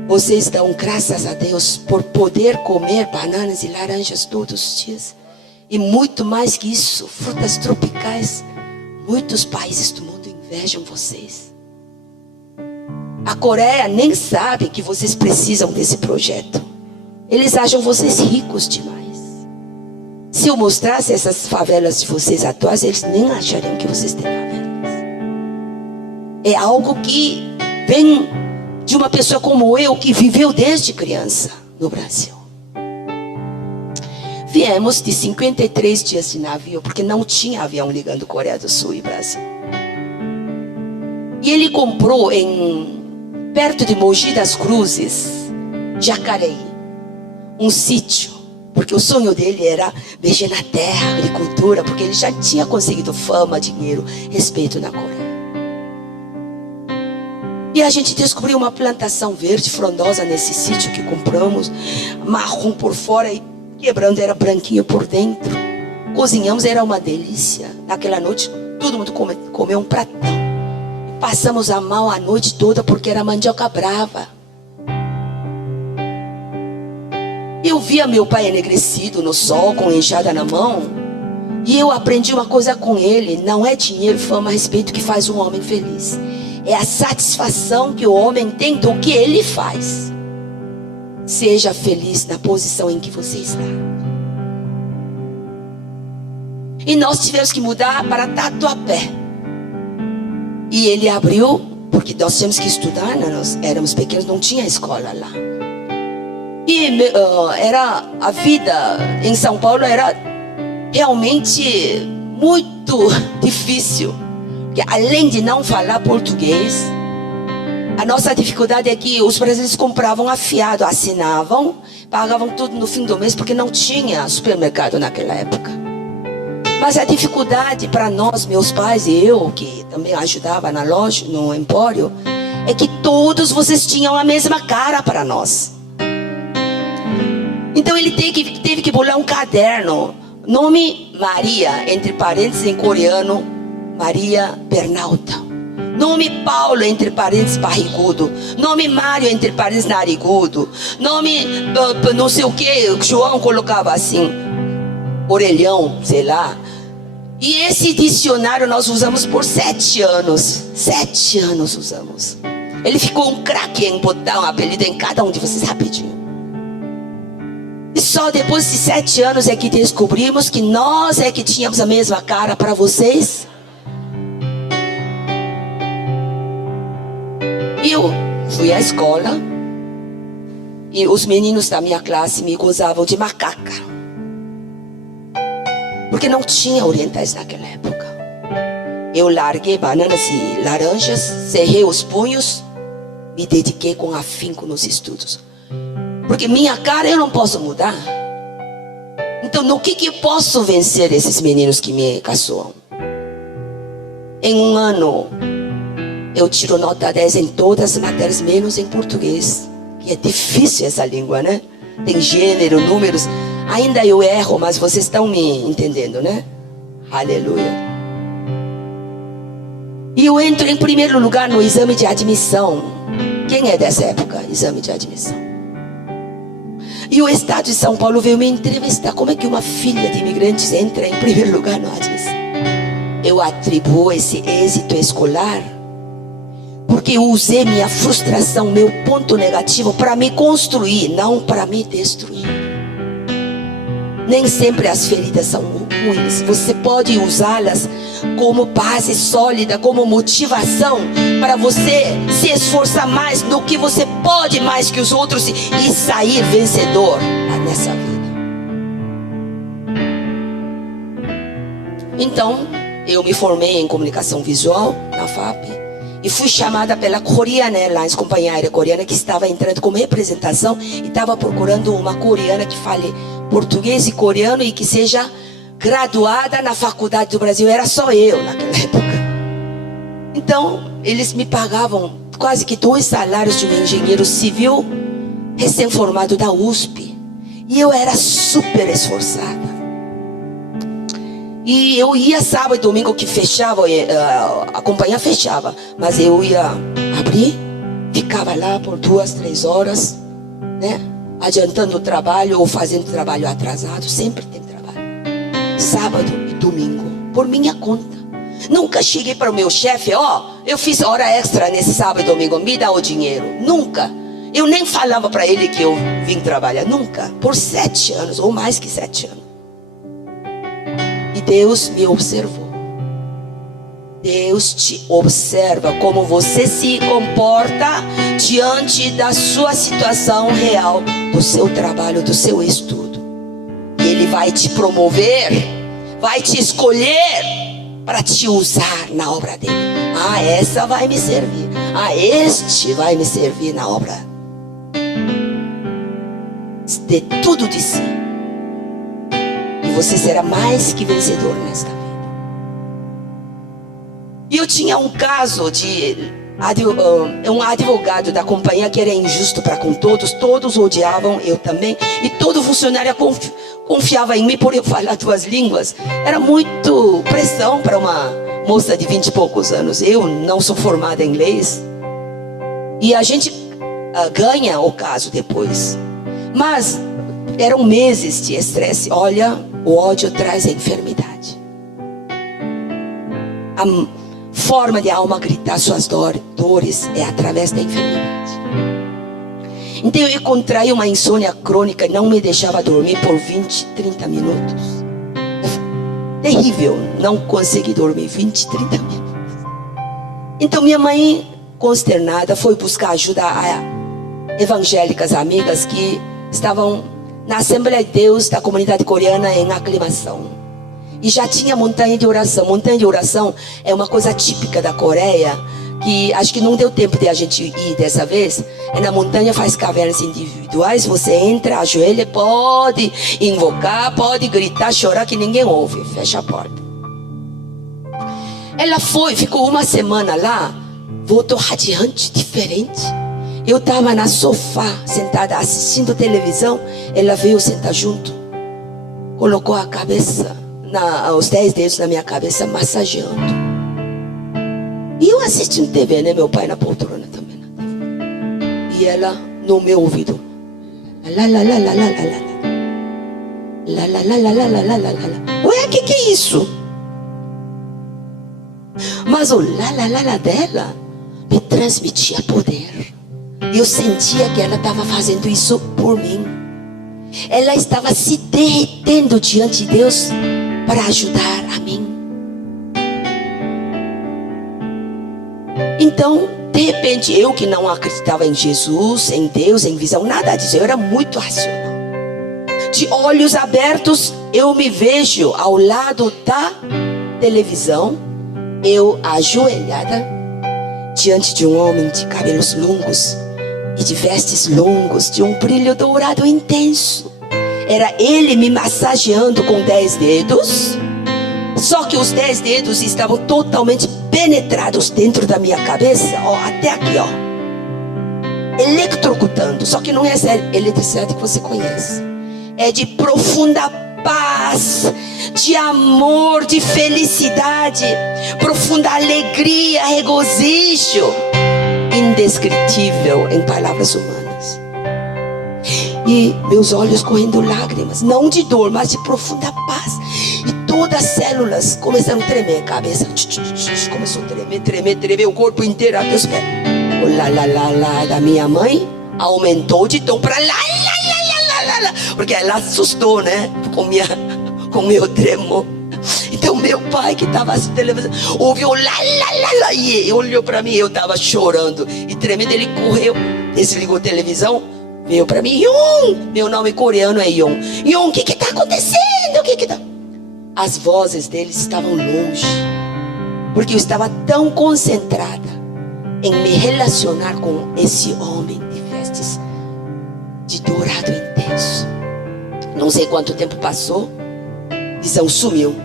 Vocês dão graças a Deus por poder comer bananas e laranjas todos os dias. E muito mais que isso, frutas tropicais. Muitos países do mundo invejam vocês. A Coreia nem sabe que vocês precisam desse projeto. Eles acham vocês ricos demais. Se eu mostrasse essas favelas de vocês atuais, eles nem achariam que vocês têm favelas. É algo que vem de uma pessoa como eu, que viveu desde criança no Brasil. Viemos de 53 dias de navio, porque não tinha avião ligando Coreia do Sul e Brasil. E ele comprou perto de Mogi das Cruzes, Jacareí, um sítio, porque o sonho dele era mexer na terra, agricultura, porque ele já tinha conseguido fama, dinheiro, respeito na Coreia. E a gente descobriu uma plantação verde, frondosa nesse sítio que compramos, marrom por fora e quebrando, era branquinho por dentro. Cozinhamos, era uma delícia. Naquela noite, todo mundo comeu um pratão. E passamos a mal a noite toda, porque era mandioca brava. Eu via meu pai enegrecido no sol, com enxada na mão. E eu aprendi uma coisa com ele: não é dinheiro, fama, respeito que faz um homem feliz. É a satisfação que o homem tem do que ele faz. Seja feliz na posição em que você está. E nós tivemos que mudar para Tatuapé. E ele abriu, porque nós tínhamos que estudar, né? Nós éramos pequenos, não tinha escola lá. E era a vida em São Paulo era realmente muito difícil. Porque além de não falar português, a nossa dificuldade é que os brasileiros compravam afiado, assinavam, pagavam tudo no fim do mês, porque não tinha supermercado naquela época. Mas a dificuldade para nós, meus pais e eu, que também ajudava na loja, no empório, é que todos vocês tinham a mesma cara para nós. Então ele teve que bolar um caderno, nome Maria, entre parênteses em coreano, Maria Bernalda. Nome Paulo, entre parênteses, barrigudo. Nome Mário, entre parênteses, narigudo. Nome não sei o que, João colocava assim, orelhão, sei lá. E esse dicionário nós usamos por 7 anos. 7 anos usamos. Ele ficou um craque em botar um apelido em cada um de vocês rapidinho. E só depois de 7 anos é que descobrimos que nós é que tínhamos a mesma cara para vocês. E eu fui à escola e os meninos da minha classe me gozavam de macaca, porque não tinha orientais naquela época. Eu larguei bananas e laranjas, cerrei os punhos, me dediquei com afinco nos estudos, porque minha cara eu não posso mudar. Então no que eu posso vencer esses meninos que me caçoam? Em um ano eu tiro nota 10 em todas as matérias, menos em português, que é difícil essa língua, né? Tem gênero, números. Ainda eu erro, mas vocês estão me entendendo, né? Aleluia. E eu entro em primeiro lugar no exame de admissão. Quem é dessa época? Exame de admissão. E o estado de São Paulo veio me entrevistar. Como é que uma filha de imigrantes entra em primeiro lugar na admissão? Eu atribuo esse êxito escolar porque eu usei minha frustração, meu ponto negativo, para me construir, não para me destruir. Nem sempre as feridas são ruins. Você pode usá-las como base sólida, como motivação para você se esforçar mais do que você pode, mais que os outros, e sair vencedor nessa vida. Então eu me formei em comunicação visual na FAP e fui chamada pela Korean Airlines, companhia aérea coreana, que estava entrando como representação e estava procurando uma coreana que fale português e coreano e que seja graduada na faculdade do Brasil. Era só eu naquela época. Então eles me pagavam quase que 2 salários de um engenheiro civil recém-formado da USP, e eu era super esforçada. E eu ia sábado e domingo que fechava, a companhia fechava, mas eu ia abrir, ficava lá por 2, 3 horas, né? Adiantando o trabalho ou fazendo trabalho atrasado. Sempre tem trabalho, sábado e domingo, por minha conta. Nunca cheguei para o meu chefe: eu fiz hora extra nesse sábado e domingo, me dá o dinheiro. Nunca. Eu nem falava para ele que eu vim trabalhar, nunca. Por 7 anos, ou mais que 7 anos. E Deus me observou. Deus te observa como você se comporta diante da sua situação real, do seu trabalho, do seu estudo. E Ele vai te promover, vai te escolher para te usar na obra dele. Essa vai me servir. Este vai me servir na obra. Dê tudo de si, e você será mais que vencedor nesta vida. E eu tinha um caso de um advogado da companhia que era injusto para com todos. Todos odiavam, eu também. E todo funcionário confiava em mim por eu falar 2 línguas. Era muito pressão para uma moça de 20 e poucos anos. Eu não sou formada em inglês. E a gente ganha o caso depois. Mas eram meses de estresse. Olha, o ódio traz a enfermidade. A forma de a alma gritar suas dores é através da enfermidade. Então eu contraí uma insônia crônica e não me deixava dormir por 20, 30 minutos. Terrível, não consegui dormir 20, 30 minutos. Então minha mãe, consternada, foi buscar ajuda a evangélicas amigas que estavam na Assembleia de Deus da comunidade coreana em aclimação. E já tinha montanha de oração. Montanha de oração é uma coisa típica da Coreia, que acho que não deu tempo de a gente ir dessa vez. Na montanha faz cavernas individuais. Você entra, ajoelha, pode invocar, pode gritar, chorar, que ninguém ouve. Fecha a porta. Ela ficou 1 semana lá, voltou radiante, diferente. Eu estava na sofá, sentada assistindo televisão. Ela veio sentar junto, colocou a cabeça, os 10 dedos na minha cabeça, massageando. E eu assistindo TV, né? Meu pai na poltrona também na TV. E ela no meu ouvido: lá lá lá lá lá lá lá lá lá lá lá lá lá lá lá. Ué, que é isso? Mas o lá lá lá lá dela me transmitia poder. Eu sentia que ela estava fazendo isso por mim. Ela estava se derretendo diante de Deus para ajudar a mim. Então repente, eu que não acreditava em Jesus, em Deus, em visão, nada disso. Eu era muito racional. De olhos abertos, eu me vejo ao lado da televisão, eu ajoelhada, diante de um homem de cabelos longos e de vestes longas, de um brilho dourado intenso. Era ele me massageando com 10 dedos. Só que os 10 dedos estavam totalmente penetrados dentro da minha cabeça, ó, até aqui, ó, eletrocutando. Só que não é essa eletricidade que você conhece. É de profunda paz, de amor, de felicidade, profunda alegria, regozijo, indescritível em palavras humanas. E meus olhos correndo lágrimas, não de dor, mas de profunda paz. E todas as células começaram a tremer, a cabeça começou a tremer, o corpo inteiro até os pés. O lá da minha mãe aumentou de tom para lá, porque ela assustou, né, com meu tremor. Então meu pai, que estava assistindo televisão, ouviu lá, e olhou para mim. Eu estava chorando e tremendo. Ele correu, desligou a televisão, veio para mim. Yong, meu nome coreano é Yong. Yong, o que está acontecendo? As vozes deles estavam longe, porque eu estava tão concentrada em me relacionar com esse homem de vestes de dourado intenso. Não sei quanto tempo passou, a visão sumiu.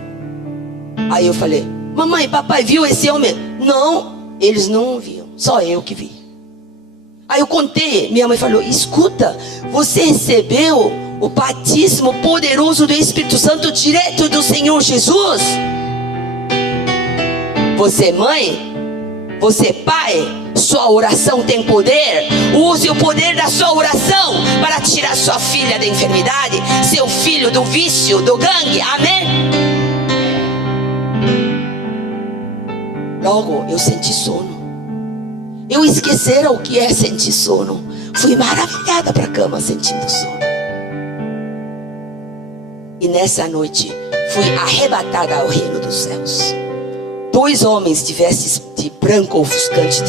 Aí eu falei: mamãe, papai viu esse homem? Não, eles não viam, só eu que vi. Aí eu contei, minha mãe falou: escuta, você recebeu o batismo poderoso do Espírito Santo direto do Senhor Jesus? Você mãe, você pai, sua oração tem poder. Use o poder da sua oração para tirar sua filha da enfermidade, seu filho do vício, do gangue. Amém? Logo eu senti sono. Eu esquecera o que é sentir sono. Fui maravilhada para a cama sentindo sono. E nessa noite fui arrebatada ao reino dos céus. 2 homens de vestes de branco ofuscante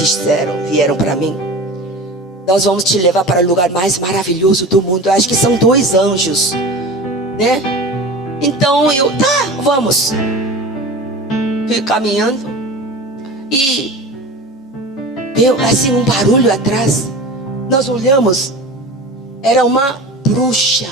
vieram para mim: nós vamos te levar para o lugar mais maravilhoso do mundo. Eu acho que são 2 anjos, né? Então eu, tá, vamos. Fui caminhando e veio assim um barulho atrás. Nós olhamos, era uma bruxa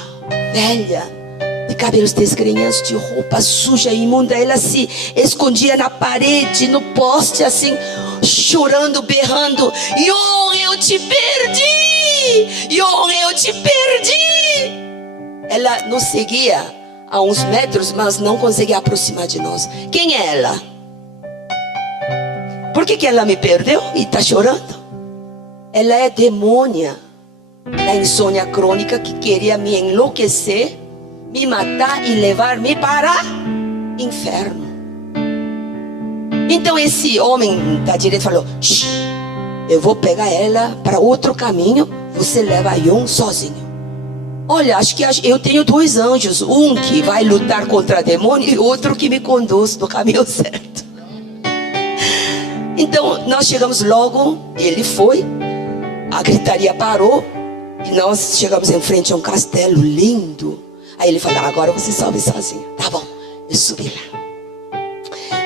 velha, de cabelos desgrenhados, de roupa suja e imunda. Ela se escondia na parede, no poste, assim, chorando, berrando: Yong, eu te perdi! Yong, eu te perdi! Ela nos seguia a uns metros, mas não conseguia aproximar de nós. Quem é ela? Por que ela me perdeu e está chorando? Ela é demônia da insônia crônica, que queria me enlouquecer, me matar e levar-me para inferno. Então esse homem da direita falou: eu vou pegar ela para outro caminho, você leva a Yong sozinho. Olha, acho que eu tenho 2 anjos, um que vai lutar contra demônio e outro que me conduz no caminho certo. Então nós chegamos logo, ele foi, a gritaria parou e nós chegamos em frente a um castelo lindo. Aí ele falou: agora você sobe sozinho. Tá bom, eu subi lá.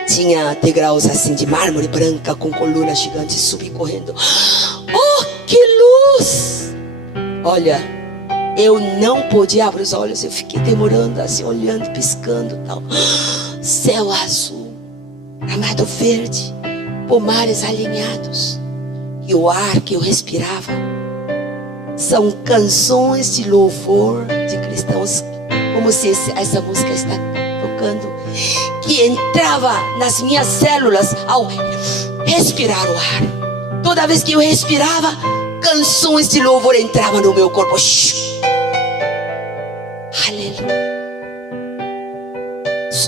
Tinha degraus assim de mármore branca com colunas gigantes. Subi correndo. Oh, que luz! Olha, eu não podia abrir os olhos. Eu fiquei demorando assim, olhando, piscando, tal. Céu azul, gramado verde, pomares alinhados. E o ar que eu respirava são canções de louvor de cristãos, como se essa música está tocando, que entrava nas minhas células ao respirar o ar. Toda vez que eu respirava, canções de louvor entravam no meu corpo. Aleluia.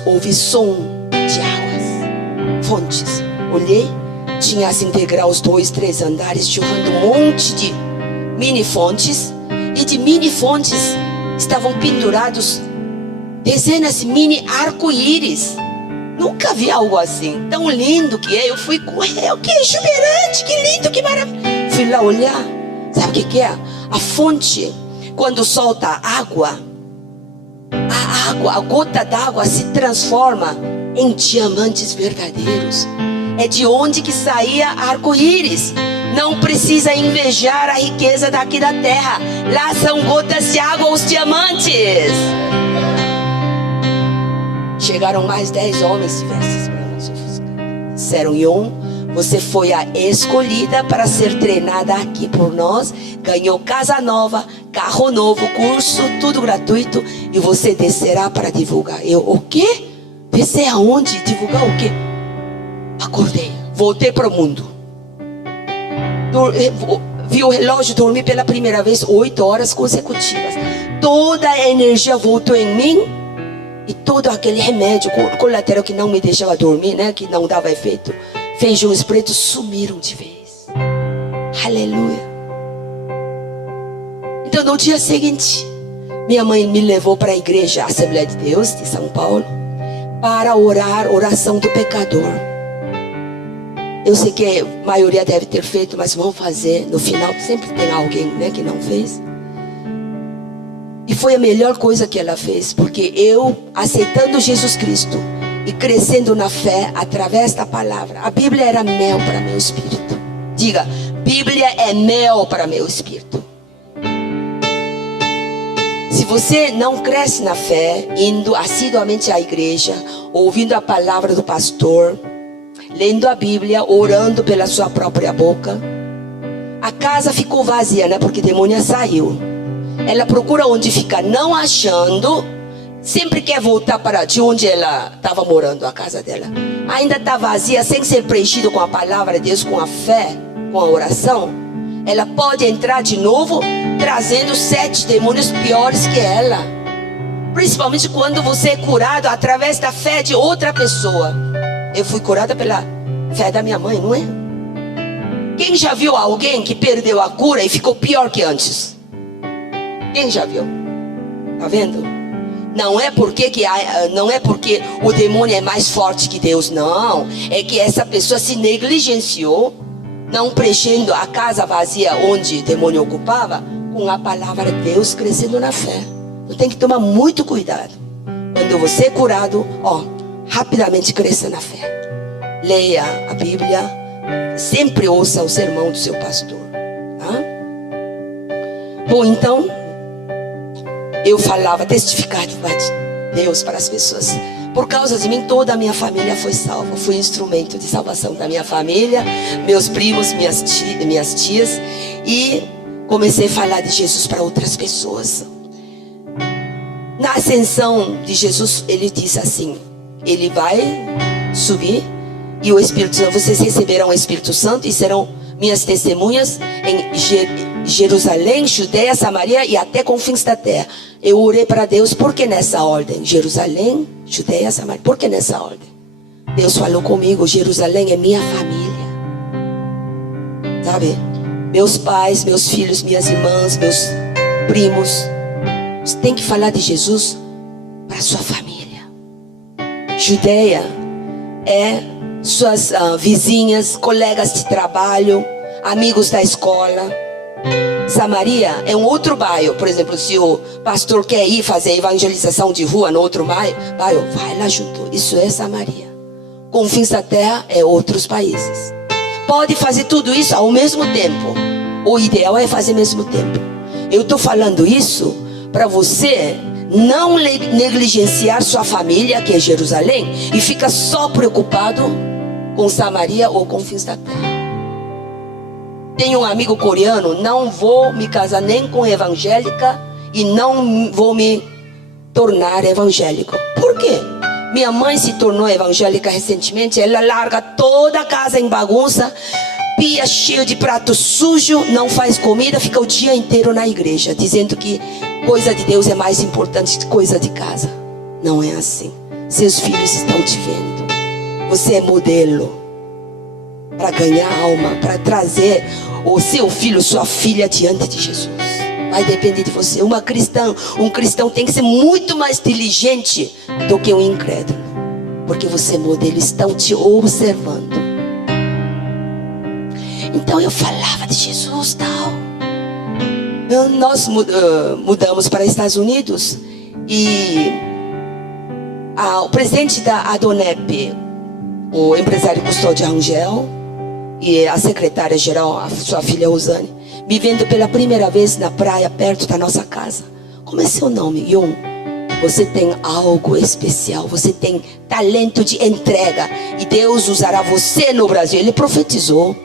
Ouvi som de águas, fontes. Olhei, tinha assim degraus, 2, 3 andares, jorrando um monte de mini fontes. E de mini fontes estavam pendurados dezenas de mini arco-íris Nunca vi algo assim, tão lindo que é. Eu fui correr, o que exuberante, que lindo, que maravilha. Fui lá olhar, sabe o que é? A fonte, quando solta água, a gota d'água se transforma em diamantes verdadeiros. É de onde que saía arco-íris. Não precisa invejar a riqueza daqui da terra. Lá são gotas de água, os diamantes. Chegaram mais 10 homens de vestes brancas. Disseram: Yon, você foi a escolhida para ser treinada aqui por nós. Ganhou casa nova, carro novo, curso, tudo gratuito. E você descerá para divulgar. Eu, o quê? Descer aonde? Divulgar o quê? Acordei, voltei para o mundo. Vi o relógio, dormi pela primeira vez 8 horas consecutivas. Toda a energia voltou em mim. E todo aquele remédio colateral que não me deixava dormir, né, que não dava efeito, feijões pretos sumiram de vez. Aleluia. Então no dia seguinte, minha mãe me levou para a igreja Assembleia de Deus de São Paulo para orar, oração do pecador. Eu sei que a maioria deve ter feito, mas vamos fazer. No final sempre tem alguém, né, que não fez. E foi a melhor coisa que ela fez, porque eu, aceitando Jesus Cristo e crescendo na fé através da palavra, a Bíblia era mel para meu espírito. Diga, Bíblia é mel para meu espírito. Se você não cresce na fé, indo assiduamente à igreja, ouvindo a palavra do pastor, lendo a Bíblia, orando pela sua própria boca, a casa ficou vazia, né? Porque a demônia saiu. Ela procura onde ficar, não achando, sempre quer voltar para de onde ela estava morando, a casa dela. Ainda está vazia, sem ser preenchido com a palavra de Deus, com a fé, com a oração. Ela pode entrar de novo, trazendo 7 demônios piores que ela. Principalmente quando você é curado através da fé de outra pessoa. Eu fui curada pela fé da minha mãe, não é? Quem já viu alguém que perdeu a cura e ficou pior que antes? Quem já viu? Tá vendo? Não é porque o demônio é mais forte que Deus, não. É que essa pessoa se negligenciou, não preenchendo a casa vazia onde o demônio ocupava, com a palavra de Deus, crescendo na fé. Então tem que tomar muito cuidado. Quando você é curado, rapidamente cresça na fé. Leia a Bíblia, sempre ouça o sermão do seu pastor. Tá? Bom, então eu falava, testificar de Deus para as pessoas. Por causa de mim, toda a minha família foi salva. Eu fui instrumento de salvação da minha família, meus primos, minhas tias. E comecei a falar de Jesus para outras pessoas. Na ascensão de Jesus, ele disse assim: ele vai subir e o Espírito Santo, vocês receberão o Espírito Santo e serão minhas testemunhas em Jerusalém, Judeia, Samaria e até confins da terra. Eu orei para Deus, por que nessa ordem? Jerusalém, Judeia, Samaria, por que nessa ordem? Deus falou comigo, Jerusalém é minha família. Sabe? Meus pais, meus filhos, minhas irmãs, meus primos. Você tem que falar de Jesus para sua família. Judeia é suas vizinhas, colegas de trabalho, amigos da escola. Samaria é um outro bairro. Por exemplo, se o pastor quer ir fazer evangelização de rua no outro bairro, vai lá junto. Isso é Samaria. Confins da terra é outros países. Pode fazer tudo isso ao mesmo tempo. O ideal é fazer ao mesmo tempo. Eu estou falando isso para você não negligenciar sua família, que é Jerusalém, e fica só preocupado com Samaria ou confins da terra. Tenho um amigo coreano, não vou me casar nem com evangélica e não vou me tornar evangélico. Por quê? Minha mãe se tornou evangélica recentemente, ela larga toda a casa em bagunça, pia cheio de prato sujo, não faz comida, fica o dia inteiro na igreja, dizendo que coisa de Deus é mais importante que coisa de casa. Não é assim. Seus filhos estão te vendo. Você é modelo para ganhar alma, para trazer o seu filho, sua filha diante de Jesus. Vai depender de você. Um cristão tem que ser muito mais diligente do que um incrédulo. porque você é modelo, estão te observando. Então eu falava de Jesus, tal. Nós mudamos para Estados Unidos e o presidente da Adonep, o empresário Custódio Rangel, e a secretária-geral, a sua filha Rosane, me vendo pela primeira vez na praia, perto da nossa casa. Como é seu nome? Yon. Você tem algo especial, você tem talento de entrega, e Deus usará você no Brasil. Ele profetizou.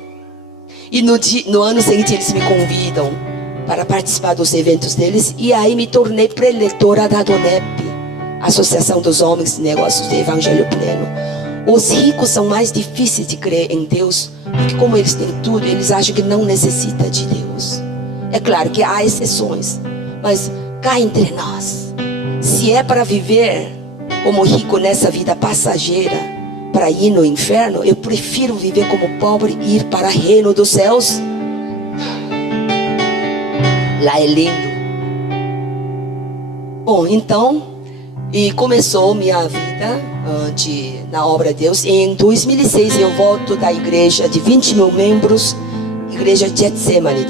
E no ano seguinte eles me convidam para participar dos eventos deles, e aí me tornei preletora da Adonep, Associação dos Homens de Negócios de Evangelho Pleno. Os ricos são mais difíceis de crer em Deus, porque como eles têm tudo, eles acham que não necessita de Deus. É claro que há exceções, mas cá entre nós, se é para viver como rico nessa vida passageira, para ir no inferno, eu prefiro viver como pobre e ir para o reino dos céus. Lá é lindo. Bom, então, e começou minha vida na obra de Deus. Em 2006 eu volto da igreja de 20 mil membros, igreja Getsemane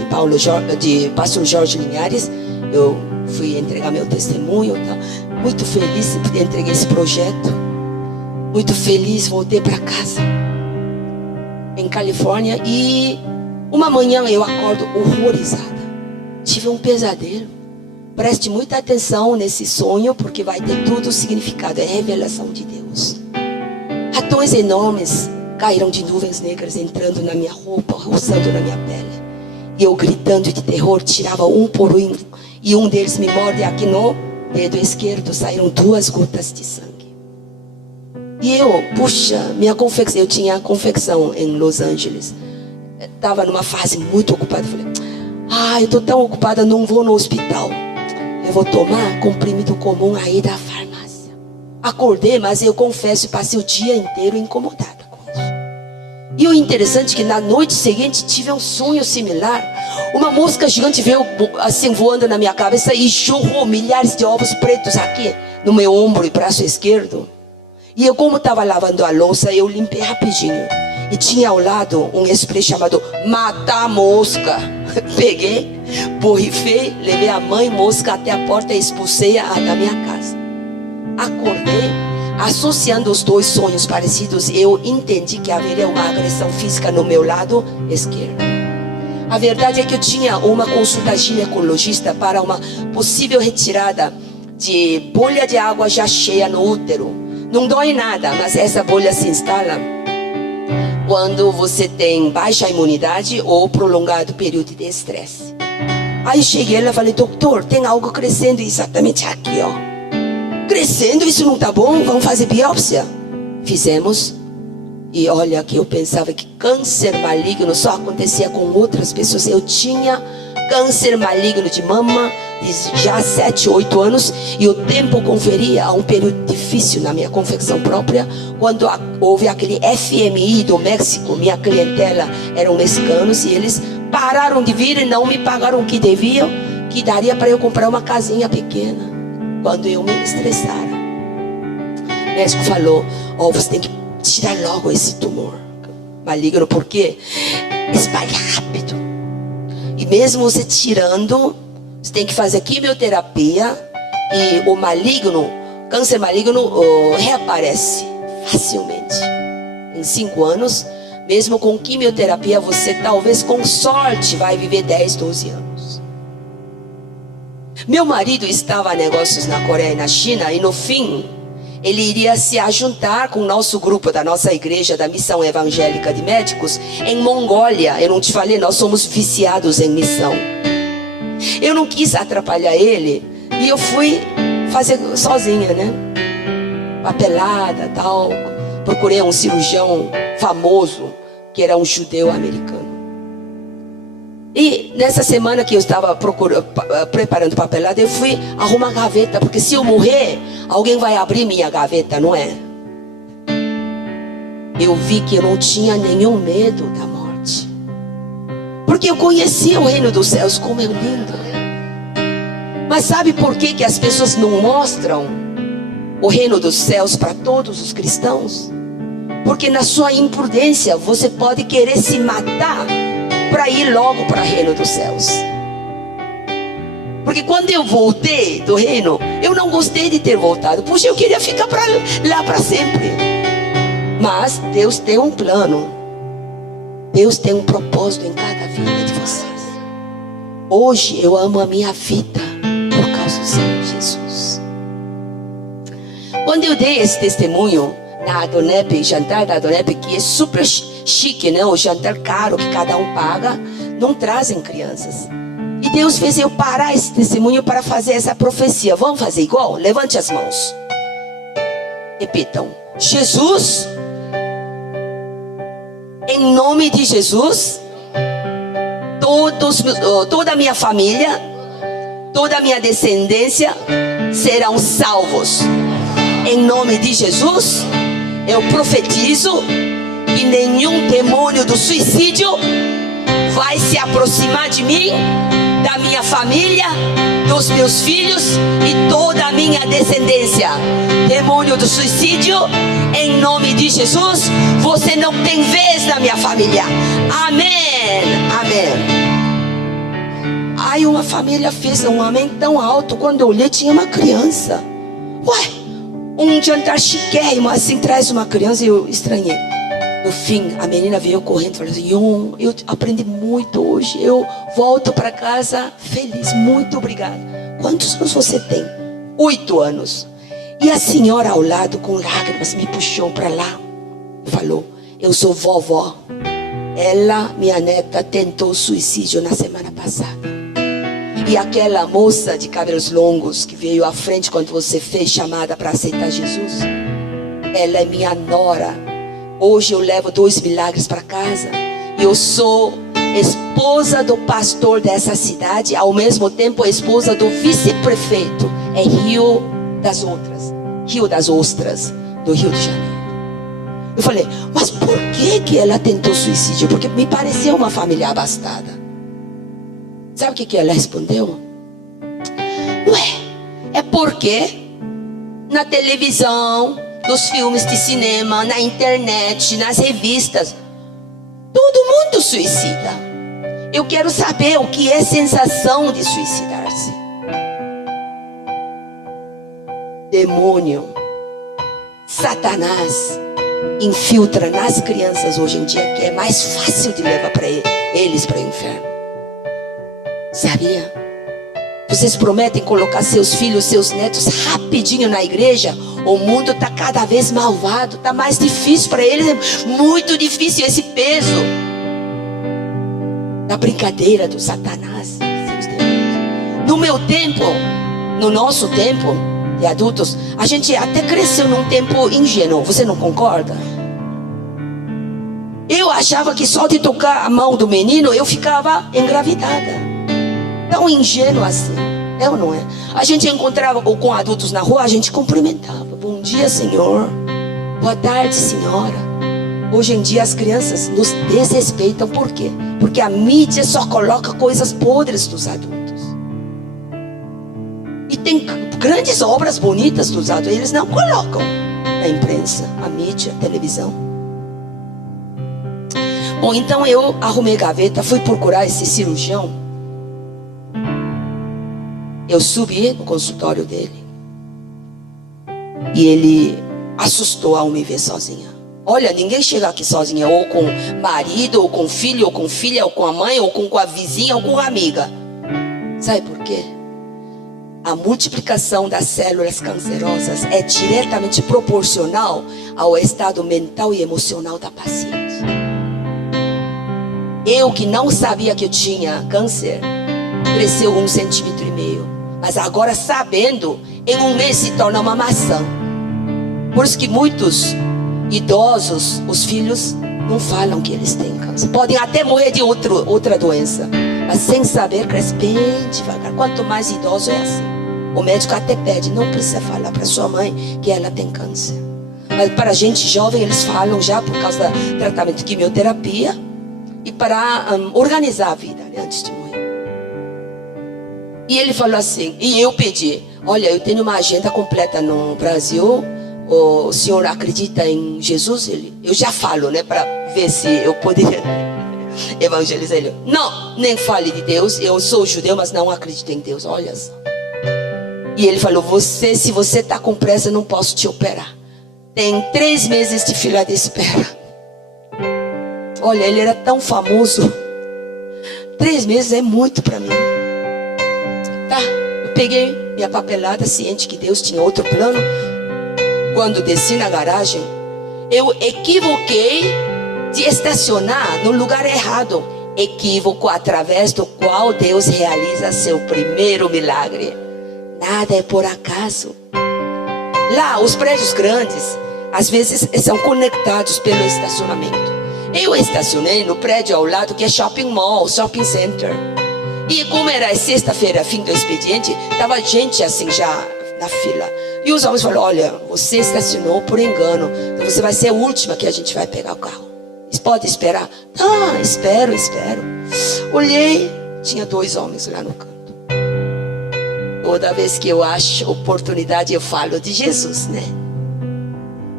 de pastor Jorge Linhares. Eu fui entregar meu testemunho, então, muito feliz de entregar esse projeto. Muito feliz, voltei para casa em Califórnia, e uma manhã eu acordo horrorizada. Tive um pesadelo. Preste muita atenção nesse sonho, porque vai ter todo o significado. É revelação de Deus. Ratões enormes caíram de nuvens negras, entrando na minha roupa, roçando na minha pele. E eu, gritando de terror, tirava um por um, e um deles me morde aqui no dedo esquerdo. Saíram 2 gotas de sangue. E eu, puxa, eu tinha confecção em Los Angeles. Estava numa fase muito ocupada. Falei, eu estou tão ocupada, não vou no hospital. Eu vou tomar comprimido comum aí da farmácia. Acordei, mas eu confesso, passei o dia inteiro incomodada com isso. E o interessante é que na noite seguinte tive um sonho similar. Uma mosca gigante veio assim voando na minha cabeça e jorrou milhares de ovos pretos aqui no meu ombro e braço esquerdo. E eu, como estava lavando a louça, eu limpei rapidinho. E tinha ao lado um spray chamado Mata Mosca. Peguei, borrifei, levei a mãe mosca até a porta e expulsei-a da minha casa. Acordei, associando os 2 sonhos parecidos, eu entendi que haveria uma agressão física no meu lado esquerdo. A verdade é que eu tinha uma consulta ginecologista para uma possível retirada de bolha de água já cheia no útero. Não dói nada, mas essa bolha se instala quando você tem baixa imunidade ou prolongado período de estresse. Aí cheguei lá e falei, doutor, tem algo crescendo exatamente aqui, ó. Crescendo, isso não tá bom? Vamos fazer biópsia? Fizemos. E olha que eu pensava que câncer maligno só acontecia com outras pessoas. Eu tinha câncer maligno de mama de já 7, 8 anos. E o tempo conferia a um período difícil na minha confecção própria, quando houve aquele FMI do México. Minha clientela eram mexicanos e eles pararam de vir e não me pagaram o que deviam, que daria para eu comprar uma casinha pequena quando eu me estressara. O médico falou, você tem que tirar logo esse tumor maligno, porque espalha rápido. E mesmo você tirando, você tem que fazer quimioterapia, e o maligno, câncer maligno, reaparece facilmente. Em 5 anos, mesmo com quimioterapia, você talvez com sorte vai viver 10, 12 anos. Meu marido estava a negócios na Coreia e na China, e no fim ele iria se ajuntar com o nosso grupo da nossa igreja da Missão Evangélica de Médicos em Mongólia. Eu não te falei, nós somos viciados em missão. Eu não quis atrapalhar ele e eu fui fazer sozinha, né? Papelada, tal. Procurei um cirurgião famoso que era um judeu americano. E nessa semana que eu estava preparando papelada, eu fui arrumar a gaveta, porque se eu morrer, alguém vai abrir minha gaveta, não é? Eu vi que eu não tinha nenhum medo da morte, porque eu conhecia o reino dos céus, como é lindo. Mas sabe por que as pessoas não mostram? o reino dos céus para todos os cristãos? Porque na sua imprudência você pode querer se matar para ir logo para o reino dos céus. Porque quando eu voltei do reino, eu não gostei de ter voltado. Puxa, eu queria ficar lá para sempre. Mas Deus tem um plano. Deus tem um propósito em cada vida de vocês. Hoje eu amo a minha vida por causa do Senhor Jesus. Quando eu dei esse testemunho na Adonep, jantar da Adonep, que é super chique, né? O jantar caro que cada um paga, não trazem crianças. E Deus fez eu parar esse testemunho para fazer essa profecia. Vamos fazer igual? Levante as mãos. Repitam. Jesus, em nome de Jesus, toda a minha família, toda a minha descendência serão salvos. Em nome de Jesus, eu profetizo que nenhum demônio do suicídio vai se aproximar de mim, da minha família, dos meus filhos e toda a minha descendência. Demônio do suicídio, em nome de Jesus, você não tem vez na minha família. Amém, amém. Aí uma família fez um amém tão alto, quando eu olhei tinha uma criança. Ué, um jantar chiquérrimo assim, traz uma criança, e eu estranhei. No fim, a menina veio correndo e falou assim: Yon, eu aprendi muito hoje, eu volto para casa feliz, muito obrigada. Quantos anos você tem? 8 anos. E a senhora ao lado, com lágrimas, me puxou para lá e falou: eu sou vovó. Ela, minha neta, tentou suicídio na semana passada. E aquela moça de cabelos longos que veio à frente quando você fez chamada para aceitar Jesus, ela é minha nora. Hoje eu levo 2 milagres para casa. E eu sou esposa do pastor dessa cidade, ao mesmo tempo esposa do vice-prefeito. É Rio das Ostras, do Rio de Janeiro. Eu falei: mas por que ela tentou suicídio? Porque me pareceu uma família abastada. Sabe o que ela respondeu? Ué, é porque na televisão, nos filmes de cinema, na internet, nas revistas, todo mundo suicida. Eu quero saber o que é sensação de suicidar-se. Demônio, Satanás infiltra nas crianças hoje em dia, que é mais fácil de levar para eles para o inferno. Sabia? Vocês prometem colocar seus filhos, seus netos rapidinho na igreja? O mundo está cada vez malvado, está mais difícil para eles, é muito difícil esse peso da brincadeira do Satanás. No meu tempo, no nosso tempo de adultos, a gente até cresceu num tempo ingênuo, você não concorda? Eu achava que só de tocar a mão do menino eu ficava engravidada. Tão ingênuo assim, é ou não é? A gente encontrava com adultos na rua, a gente cumprimentava: bom dia, senhor. Boa tarde, senhora. Hoje em dia as crianças nos desrespeitam. Por quê? Porque a mídia só coloca coisas podres dos adultos. E tem grandes obras bonitas dos adultos, eles não colocam na imprensa, a mídia, a televisão. Bom, então eu arrumei gaveta, fui procurar esse cirurgião. Eu subi no consultório dele e ele assustou ao me ver sozinha. Olha, ninguém chega aqui sozinha, ou com marido, ou com filho, ou com filha, ou com a mãe, ou com a vizinha, ou com a amiga. Sabe por quê? A multiplicação das células cancerosas é diretamente proporcional ao estado mental e emocional da paciente. Eu, que não sabia que eu tinha câncer, cresceu 1,5 centímetros. Mas agora, sabendo, em 1 mês se torna uma maçã. Por isso que muitos idosos, os filhos, não falam que eles têm câncer. Podem até morrer de outra doença, mas sem saber, cresce bem devagar. Quanto mais idoso é assim. O médico até pede: não precisa falar para sua mãe que ela tem câncer. Mas para a gente jovem, eles falam já por causa do tratamento de quimioterapia e para organizar a vida, né, antes de morrer. E ele falou assim, e eu pedi: olha, eu tenho uma agenda completa no Brasil. O senhor acredita em Jesus? Eu já falo, né, para ver se eu poderia evangelizar ele. Não, nem fale de Deus. Eu sou judeu, mas não acredito em Deus. Olha só. E ele falou: se você está com pressa, eu não posso te operar. Tem 3 meses de fila de espera. Olha, ele era tão famoso. 3 meses é muito para mim. Tá, eu peguei minha papelada, ciente que Deus tinha outro plano. Quando desci na garagem, eu equivoquei de estacionar no lugar errado. Equívoco através do qual Deus realiza seu primeiro milagre. Nada é por acaso. Lá, os prédios grandes, às vezes, são conectados pelo estacionamento. Eu estacionei no prédio ao lado, que é shopping mall, shopping center. E como era sexta-feira, fim do expediente, estava gente assim já na fila. E os homens falaram: olha, você estacionou por engano, então você vai ser a última que a gente vai pegar o carro. Pode esperar? Ah, espero. Olhei, tinha 2 homens lá no canto. Toda vez que eu acho oportunidade, eu falo de Jesus, né?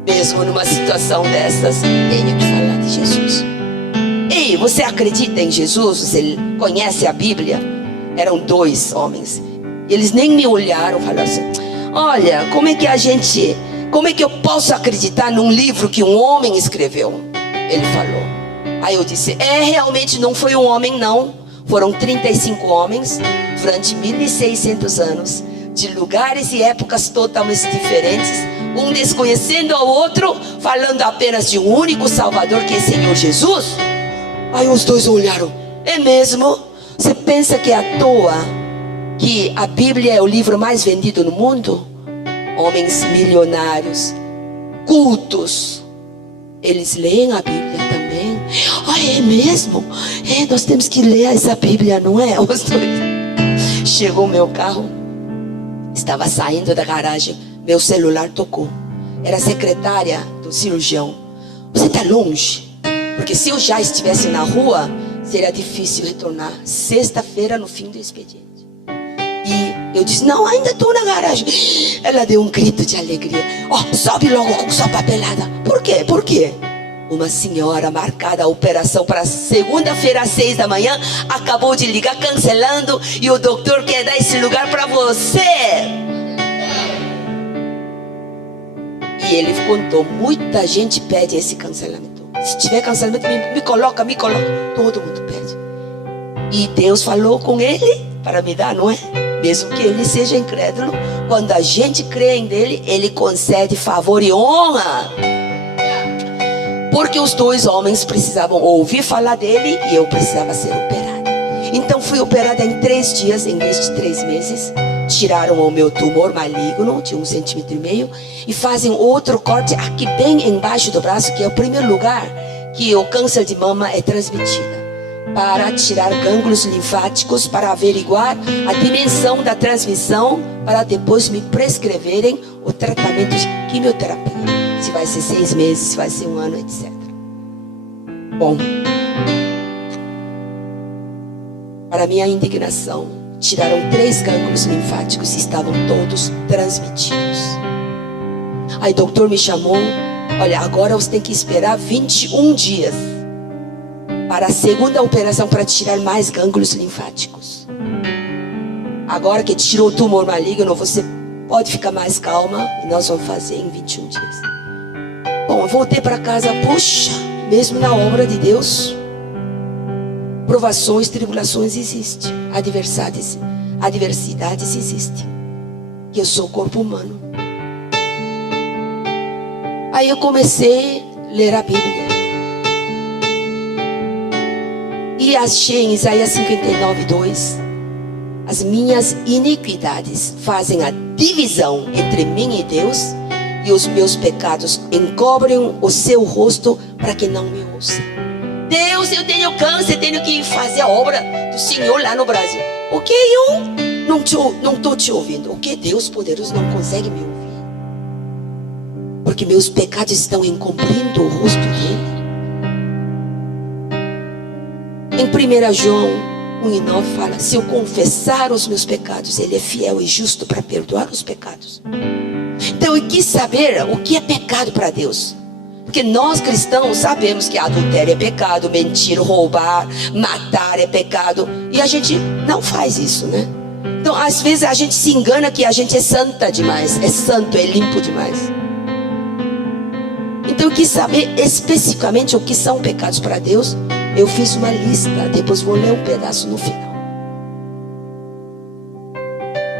Mesmo numa situação dessas, tenho que falar de Jesus. Ei, você acredita em Jesus? Você conhece a Bíblia? Eram 2 homens. Eles nem me olharam, falaram assim: olha, como é que eu posso acreditar num livro que um homem escreveu? Ele falou. Aí eu disse: realmente não foi um homem, não. Foram 35 homens durante 1600 anos, de lugares e épocas totalmente diferentes, um desconhecendo ao outro, falando apenas de um único Salvador, que é Senhor Jesus. Aí os 2 olharam: é mesmo? Você pensa que é à toa que a Bíblia é o livro mais vendido no mundo? Homens milionários, cultos, eles leem a Bíblia também. É mesmo? Nós temos que ler essa Bíblia, não é? Os 2. Chegou o meu carro, estava saindo da garagem, meu celular tocou. Era a secretária do cirurgião. Você está longe? Porque se eu já estivesse na rua, seria difícil retornar. Sexta-feira, no fim do expediente. E eu disse: não, ainda estou na garagem. Ela deu um grito de alegria: sobe logo com sua papelada. Por quê? Por quê? Uma senhora marcada a operação para segunda-feira às 6 da manhã acabou de ligar cancelando, e o doutor quer dar esse lugar para você. E ele contou: muita gente pede esse cancelamento. Se tiver cancelamento, me coloca. Todo mundo pede. E Deus falou com ele para me dar, não é? Mesmo que ele seja incrédulo, quando a gente crê em Ele, Ele concede favor e honra. Porque os 2 homens precisavam ouvir falar dele e eu precisava ser operada. Então fui operada em 3 dias em vez de 3 meses. Tiraram o meu tumor maligno de 1,5 cm e fazem outro corte aqui bem embaixo do braço, que é o primeiro lugar que o câncer de mama é transmitido, para tirar gânglios linfáticos, para averiguar a dimensão da transmissão, para depois me prescreverem o tratamento de quimioterapia. Se vai ser 6 meses, se vai ser 1 ano, etc. Bom, para minha indignação, tiraram 3 gânglios linfáticos e estavam todos transmitidos. Aí o doutor me chamou: olha, agora você tem que esperar 21 dias para a segunda operação, para tirar mais gânglios linfáticos. Agora que tirou o tumor maligno, você pode ficar mais calma e nós vamos fazer em 21 dias. Bom, eu voltei para casa. Puxa, mesmo na obra de Deus, provações, tribulações existem, adversidades existem, que eu sou corpo humano. Aí eu comecei a ler a Bíblia e achei em Isaías 59:2: as minhas iniquidades fazem a divisão entre mim e Deus, e os meus pecados encobrem o seu rosto para que não me ouça. Deus, eu tenho câncer, tenho que fazer a obra do Senhor lá no Brasil. O que eu não estou te ouvindo? O que Deus poderoso não consegue me ouvir? Porque meus pecados estão encobrindo o rosto dele. Em 1 João 1:9 fala: se eu confessar os meus pecados, Ele é fiel e justo para perdoar os pecados. Então eu quis saber o que é pecado para Deus. Porque nós cristãos sabemos que adultério é pecado, mentir, roubar, matar é pecado. E a gente não faz isso, né? Então às vezes a gente se engana que a gente é santa demais, é santo, é limpo demais. Então eu quis saber especificamente o que são pecados para Deus. Eu fiz uma lista, depois vou ler um pedaço no final.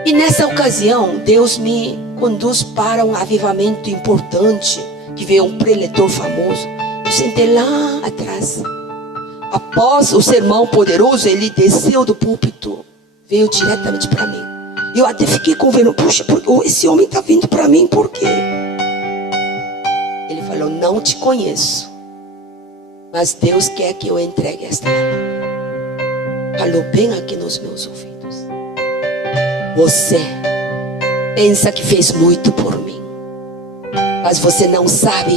E nessa ocasião, Deus me conduz para um avivamento importante, que veio um preletor famoso. Eu sentei lá atrás. Após o sermão poderoso, ele desceu do púlpito, veio diretamente para mim. Eu até fiquei convendo: puxa, esse homem está vindo para mim, por quê? Ele falou: não te conheço, mas Deus quer que eu entregue esta palavra. Falou bem aqui nos meus ouvidos. Você pensa que fez muito por mim, mas você não sabe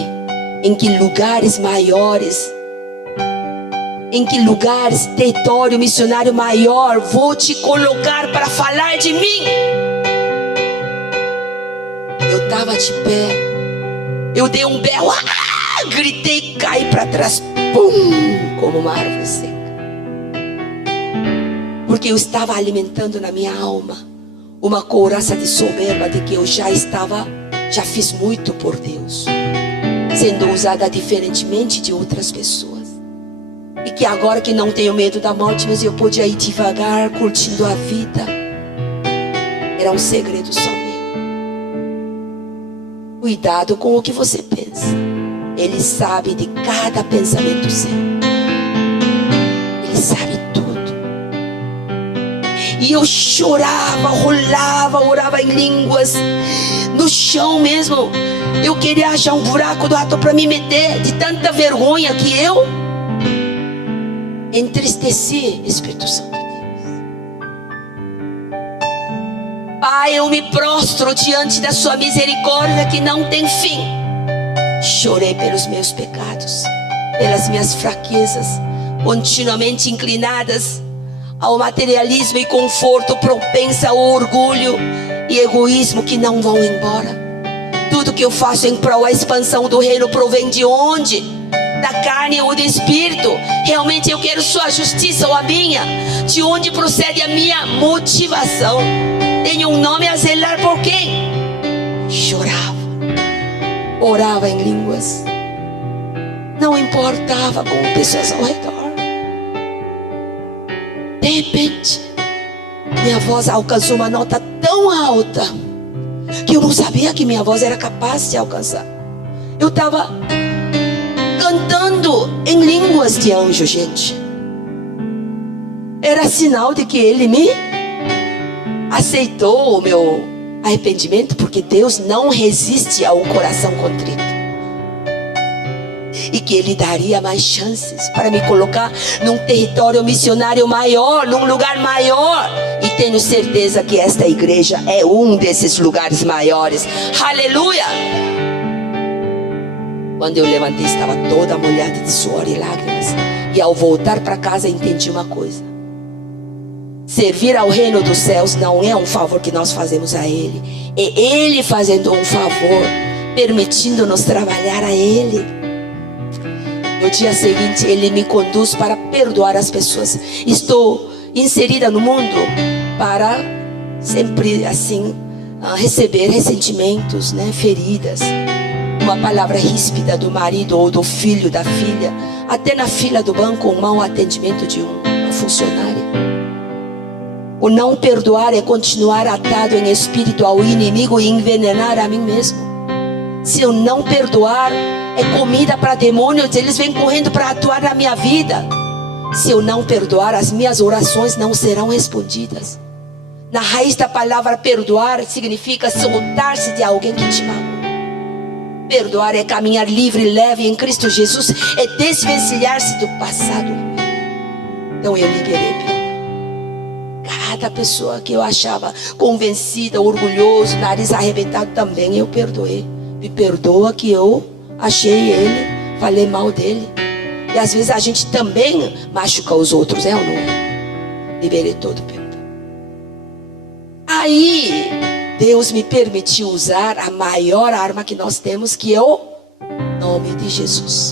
em que lugares maiores, em que lugares, território missionário maior vou te colocar para falar de mim. Eu estava de pé, eu dei um berro, gritei, caí para trás, pum, como uma árvore seca. Porque eu estava alimentando na minha alma uma couraça de soberba de que eu já fiz muito por Deus, sendo usada diferentemente de outras pessoas. E que agora que não tenho medo da morte, mas eu podia ir devagar, curtindo a vida. Era um segredo só meu. Cuidado com o que você pensa. Ele sabe de cada pensamento seu. Ele sabe tudo. E eu chorava, rolava, orava em línguas, no chão mesmo. Eu queria achar um buraco do rato para me meter, de tanta vergonha que eu entristeci, Espírito Santo de Deus. Pai, eu me prostro diante da sua misericórdia que não tem fim. Chorei pelos meus pecados, pelas minhas fraquezas, continuamente inclinadas ao materialismo e conforto, propensa ao orgulho e egoísmo que não vão embora. Tudo que eu faço em prol da expansão do reino provém de onde? Da carne ou do espírito? Realmente eu quero sua justiça ou a minha? De onde procede a minha motivação? Tenho um nome a zelar por quem? Chorava, orava em línguas, não importava com pessoas ao redor. De repente, minha voz alcançou uma nota tão alta que eu não sabia que minha voz era capaz de alcançar. Eu estava cantando em línguas de anjo, gente. Era sinal de que Ele me aceitou o meu arrependimento, porque Deus não resiste ao coração contrito. E que Ele daria mais chances para me colocar num território missionário maior, num lugar maior. E tenho certeza que esta igreja é um desses lugares maiores. Aleluia! Quando eu levantei, estava toda molhada de suor e lágrimas. E ao voltar para casa, entendi uma coisa: servir ao reino dos céus não é um favor que nós fazemos a Ele, é Ele fazendo um favor, permitindo-nos trabalhar a Ele. No dia seguinte, Ele me conduz para perdoar as pessoas. Estou inserida no mundo para sempre assim receber ressentimentos, né, feridas, uma palavra ríspida do marido ou do filho, da filha, até na fila do banco, um mau atendimento de uma funcionária. O não perdoar é continuar atado em espírito ao inimigo e envenenar a mim mesmo. Se eu não perdoar, é comida para demônios, eles vêm correndo para atuar na minha vida. Se eu não perdoar, as minhas orações não serão respondidas. Na raiz da palavra perdoar significa soltar-se de alguém que te magoou. Perdoar é caminhar livre e leve em Cristo Jesus, é desvencilhar-se do passado. Então eu liberei perdão. Cada pessoa que eu achava convencida, orgulhoso, nariz arrebentado, também eu perdoei. Me perdoa que eu achei ele, falei mal dele. E às vezes a gente também machuca os outros, é ou não é? liberei todo o perdão. Aí, Deus me permitiu usar a maior arma que nós temos, que é o nome de Jesus.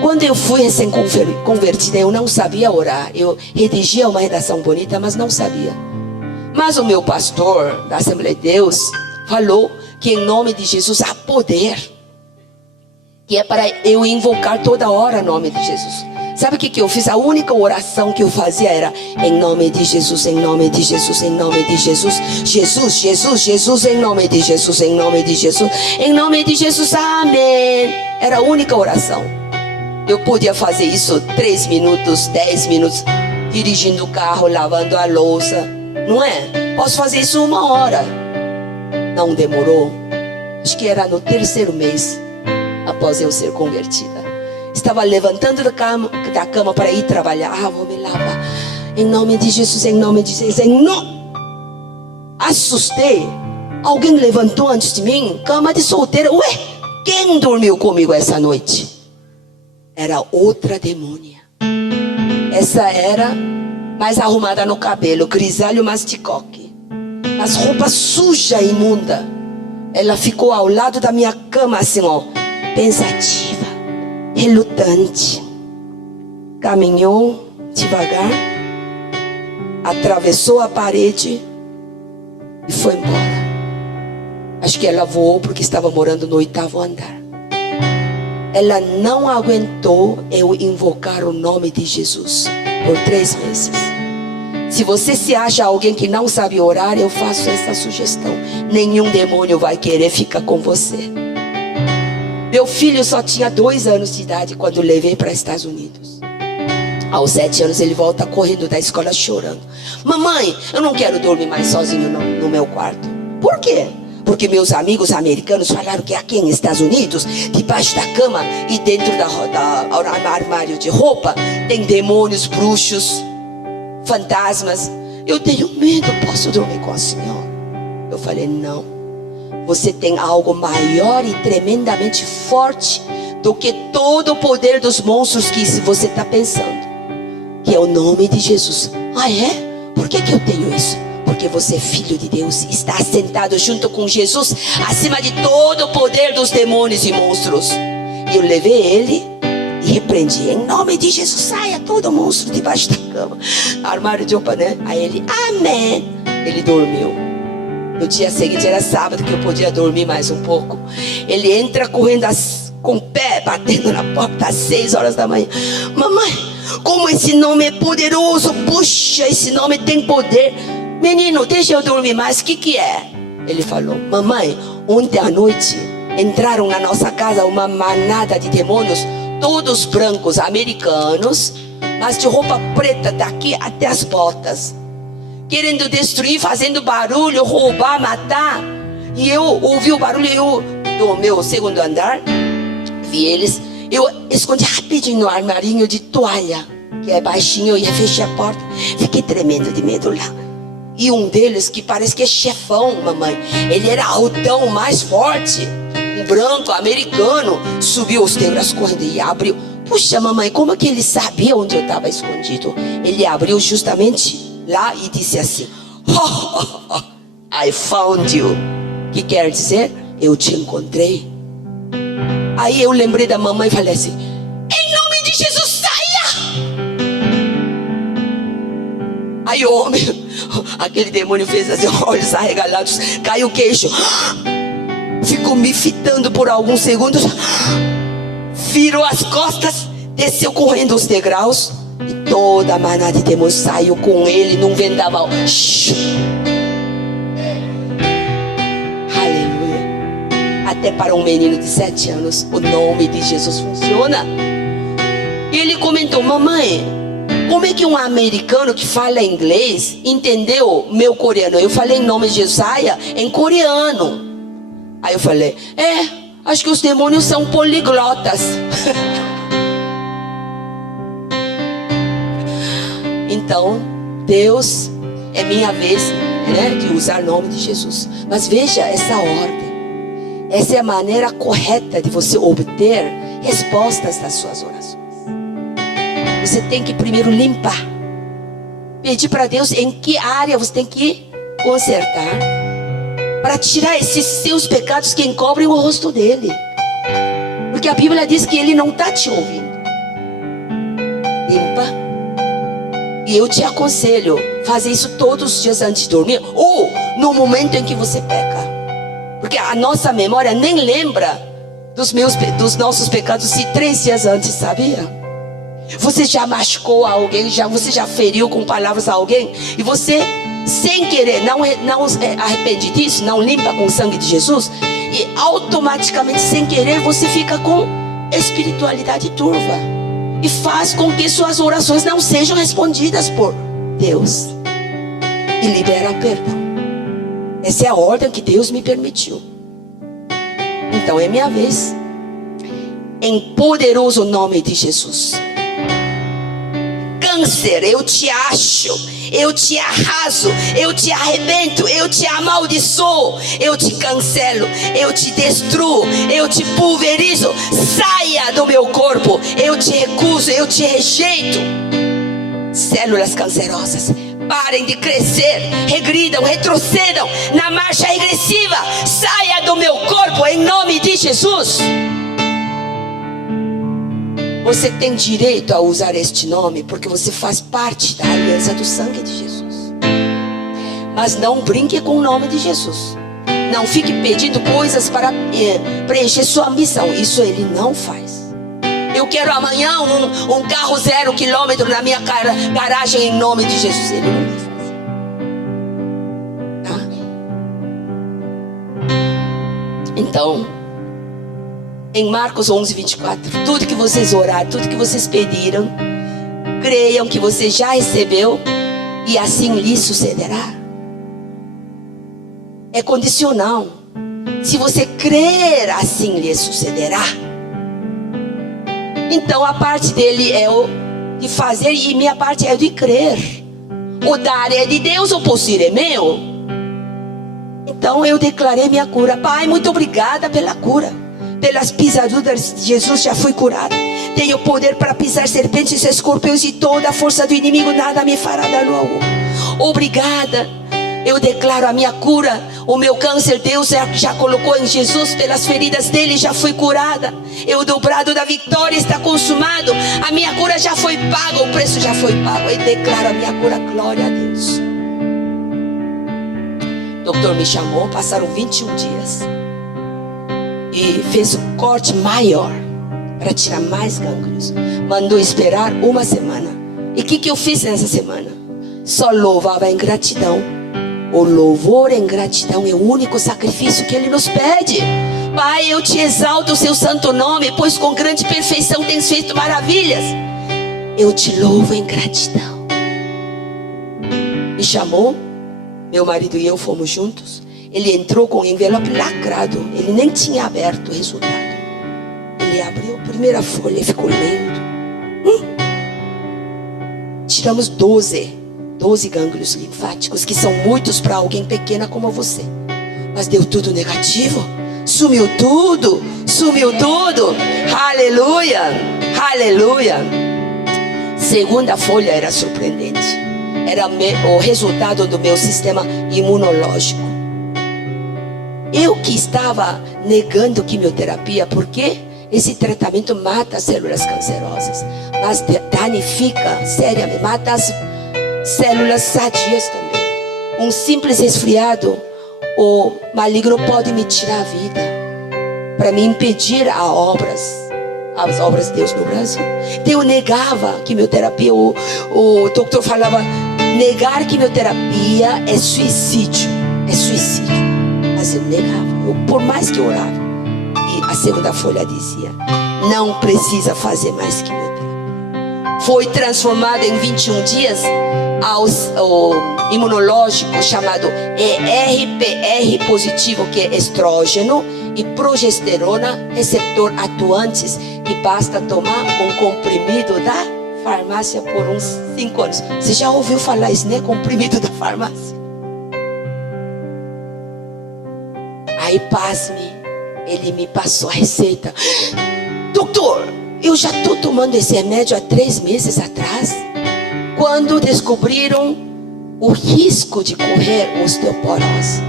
Quando eu fui recém-convertida, eu não sabia orar. Eu redigia uma redação bonita, mas não sabia. Mas o meu pastor da Assembleia de Deus falou que em nome de Jesus há poder, que é para eu invocar toda hora o nome de Jesus. Sabe o que eu fiz? A única oração que eu fazia era: em nome de Jesus, em nome de Jesus, em nome de Jesus, Jesus, Jesus, Jesus, em nome de Jesus, em nome de Jesus, em nome de Jesus, amém. Era a única oração. Eu podia fazer isso 3 minutos, 10 minutos, dirigindo o carro, lavando a louça, não é? Posso fazer isso 1 hora. Não demorou. Acho que era no 3º mês após eu ser convertida. Estava levantando da cama para ir trabalhar. Vou me lavar. Em nome de Jesus, em nome de Jesus, em nome. Assustei. Alguém levantou antes de mim. Cama de solteira. Ué, quem dormiu comigo essa noite? Era outra demônia. Essa era mais arrumada no cabelo, grisalho, mas de coque, as roupas suja e imunda. Ela ficou ao lado da minha cama assim, ó, pensativa, relutante. Caminhou devagar, atravessou a parede e foi embora. Acho que ela voou porque estava morando no 8º andar. Ela não aguentou eu invocar o nome de Jesus por 3 meses. Se você se acha alguém que não sabe orar, eu faço essa sugestão: nenhum demônio vai querer ficar com você. Meu filho só tinha 2 anos de idade quando eu levei para os Estados Unidos. Aos 7 anos ele volta correndo da escola chorando: mamãe, eu não quero dormir mais sozinho no meu quarto. Por quê? Porque meus amigos americanos falaram que aqui nos Estados Unidos, debaixo da cama e dentro do armário de roupa, tem demônios, bruxos, fantasmas. Eu tenho medo, posso dormir com a senhora? Eu falei: não, você tem algo maior e tremendamente forte do que todo o poder dos monstros que você está pensando, que é o nome de Jesus. Ah, é? Por que eu tenho isso? Porque você é filho de Deus, está sentado junto com Jesus, acima de todo o poder dos demônios e monstros. E eu levei ele e repreendi: em nome de Jesus, saia todo monstro debaixo da cama, armário de roupa, né? Aí ele, amém. Ele dormiu. No dia seguinte era sábado, que eu podia dormir mais um pouco. Ele entra correndo com o pé, batendo na porta às 6 horas da manhã: mamãe, como esse nome é poderoso, puxa, esse nome tem poder. Menino, deixa eu dormir mais, o que é? Ele falou: mamãe, ontem à noite entraram na nossa casa uma manada de demônios, todos brancos, americanos, mas de roupa preta daqui até as botas, querendo destruir, fazendo barulho, roubar, matar. E eu ouvi o barulho, do meu 2º andar, vi eles. Eu escondi rapidinho no armarinho de toalha, que é baixinho, eu ia fechar a porta. Fiquei tremendo de medo lá. E um deles, que parece que é chefão, mamãe, ele era altão, mais forte, um branco, americano, subiu os degraus correndo e abriu. Puxa, mamãe, como é que ele sabia onde eu estava escondido? Ele abriu justamente lá e disse assim: oh, I found you. Que quer dizer? Eu te encontrei. Aí eu lembrei da mamãe e falei assim: em nome de Jesus, saia! Aí o homem, aquele demônio fez assim, olhos arregalados, caiu o queixo, ficou me fitando por alguns segundos, virou as costas, desceu correndo os degraus, e toda a manada de demônios saiu com ele num vendaval. Aleluia. Até para um menino de 7 anos o nome de Jesus funciona. E ele comentou: mamãe, como é que um americano que fala inglês entendeu meu coreano? Eu falei em nome de Jesus, saia, em coreano. Aí eu falei: acho que os demônios são poliglotas. Então, Deus, é minha vez, né, de usar o nome de Jesus. Mas veja essa ordem. Essa é a maneira correta de você obter respostas das suas orações. Você tem que primeiro limpar. pedir para Deus em que área você tem que consertar, para tirar esses seus pecados que encobrem o rosto dele. Porque a Bíblia diz que ele não está te ouvindo. Limpa. E eu te aconselho, fazer isso todos os dias antes de dormir, ou no momento em que você peca. Porque a nossa memória nem lembra dos nossos pecados de 3 dias antes, sabia? Você já machucou alguém, você já feriu com palavras a alguém, e você, sem querer, não arrepende disso, não limpa com o sangue de Jesus, e automaticamente, sem querer, você fica com espiritualidade turva, e faz com que suas orações não sejam respondidas por Deus, e libera perdão. Essa é a ordem que Deus me permitiu. Então é minha vez. Em poderoso nome de Jesus. Câncer, eu te acho, eu te arraso, eu te arrebento, eu te amaldiçoo, eu te cancelo, eu te destruo, eu te pulverizo. Saia do meu corpo, eu te recuso, eu te rejeito. Células cancerosas, parem de crescer, regridam, retrocedam na marcha regressiva. Saia do meu corpo em nome de Jesus. Você tem direito a usar este nome, porque você faz parte da aliança do sangue de Jesus. Mas não brinque com o nome de Jesus. Não fique pedindo coisas para preencher sua missão. Isso ele não faz. Eu quero amanhã um carro 0 km na minha garagem em nome de Jesus. Ele não vai fazer. Tá? Então, em Marcos 11:24, tudo que vocês oraram, tudo que vocês pediram, creiam que você já recebeu, e assim lhe sucederá. É condicional. Se você crer, assim lhe sucederá. Então a parte dele é o de fazer, e minha parte é de crer. O dar é de Deus, o possuir é meu. Então eu declarei minha cura. Pai, muito obrigada pela cura. Pelas pisaduras de Jesus já fui curada. Tenho poder para pisar serpentes e escorpiões, e toda a força do inimigo nada me fará dano algum. Obrigada. Eu declaro a minha cura. O meu câncer Deus já colocou em Jesus. Pelas feridas dele já fui curada. O dobrado da vitória está consumado. A minha cura já foi paga. O preço já foi pago. Eu declaro a minha cura. Glória a Deus. O doutor me chamou. Passaram 21 dias. E fez um corte maior para tirar mais gânglios. Mandou esperar 1 semana. E o que eu fiz nessa semana? Só louvava em gratidão. O louvor em gratidão é o único sacrifício que ele nos pede. Pai, eu te exalto o seu santo nome, pois com grande perfeição tens feito maravilhas. Eu te louvo em gratidão. Me chamou, meu marido e eu fomos juntos. Ele entrou com o envelope lacrado. Ele nem tinha aberto o resultado. Ele abriu a primeira folha e ficou lendo. Tiramos 12 gânglios linfáticos, que são muitos para alguém pequena como você. Mas deu tudo negativo. Sumiu tudo. Aleluia. Aleluia. Segunda folha era surpreendente. Era o resultado do meu sistema imunológico. Eu que estava negando quimioterapia, porque esse tratamento mata as células cancerosas, mas danifica, seriamente, mata as células sadias também. Um simples resfriado, o maligno pode me tirar a vida, para me impedir as obras de Deus no Brasil. Então eu negava quimioterapia. O doutor falava, negar quimioterapia é suicídio. Mas eu negava, por mais que eu orava. E a segunda folha dizia, não precisa fazer mais quimioterapia. Foi transformado em 21 dias o imunológico chamado ERPR positivo, que é estrógeno e progesterona receptor atuantes, que basta tomar um comprimido da farmácia por uns 5 anos. Você já ouviu falar isso, né? Comprimido da farmácia. Aí, pasme, ele me passou a receita. Doutor, eu já estou tomando esse remédio há 3 meses atrás. quando descobriram o risco de correr osteoporose.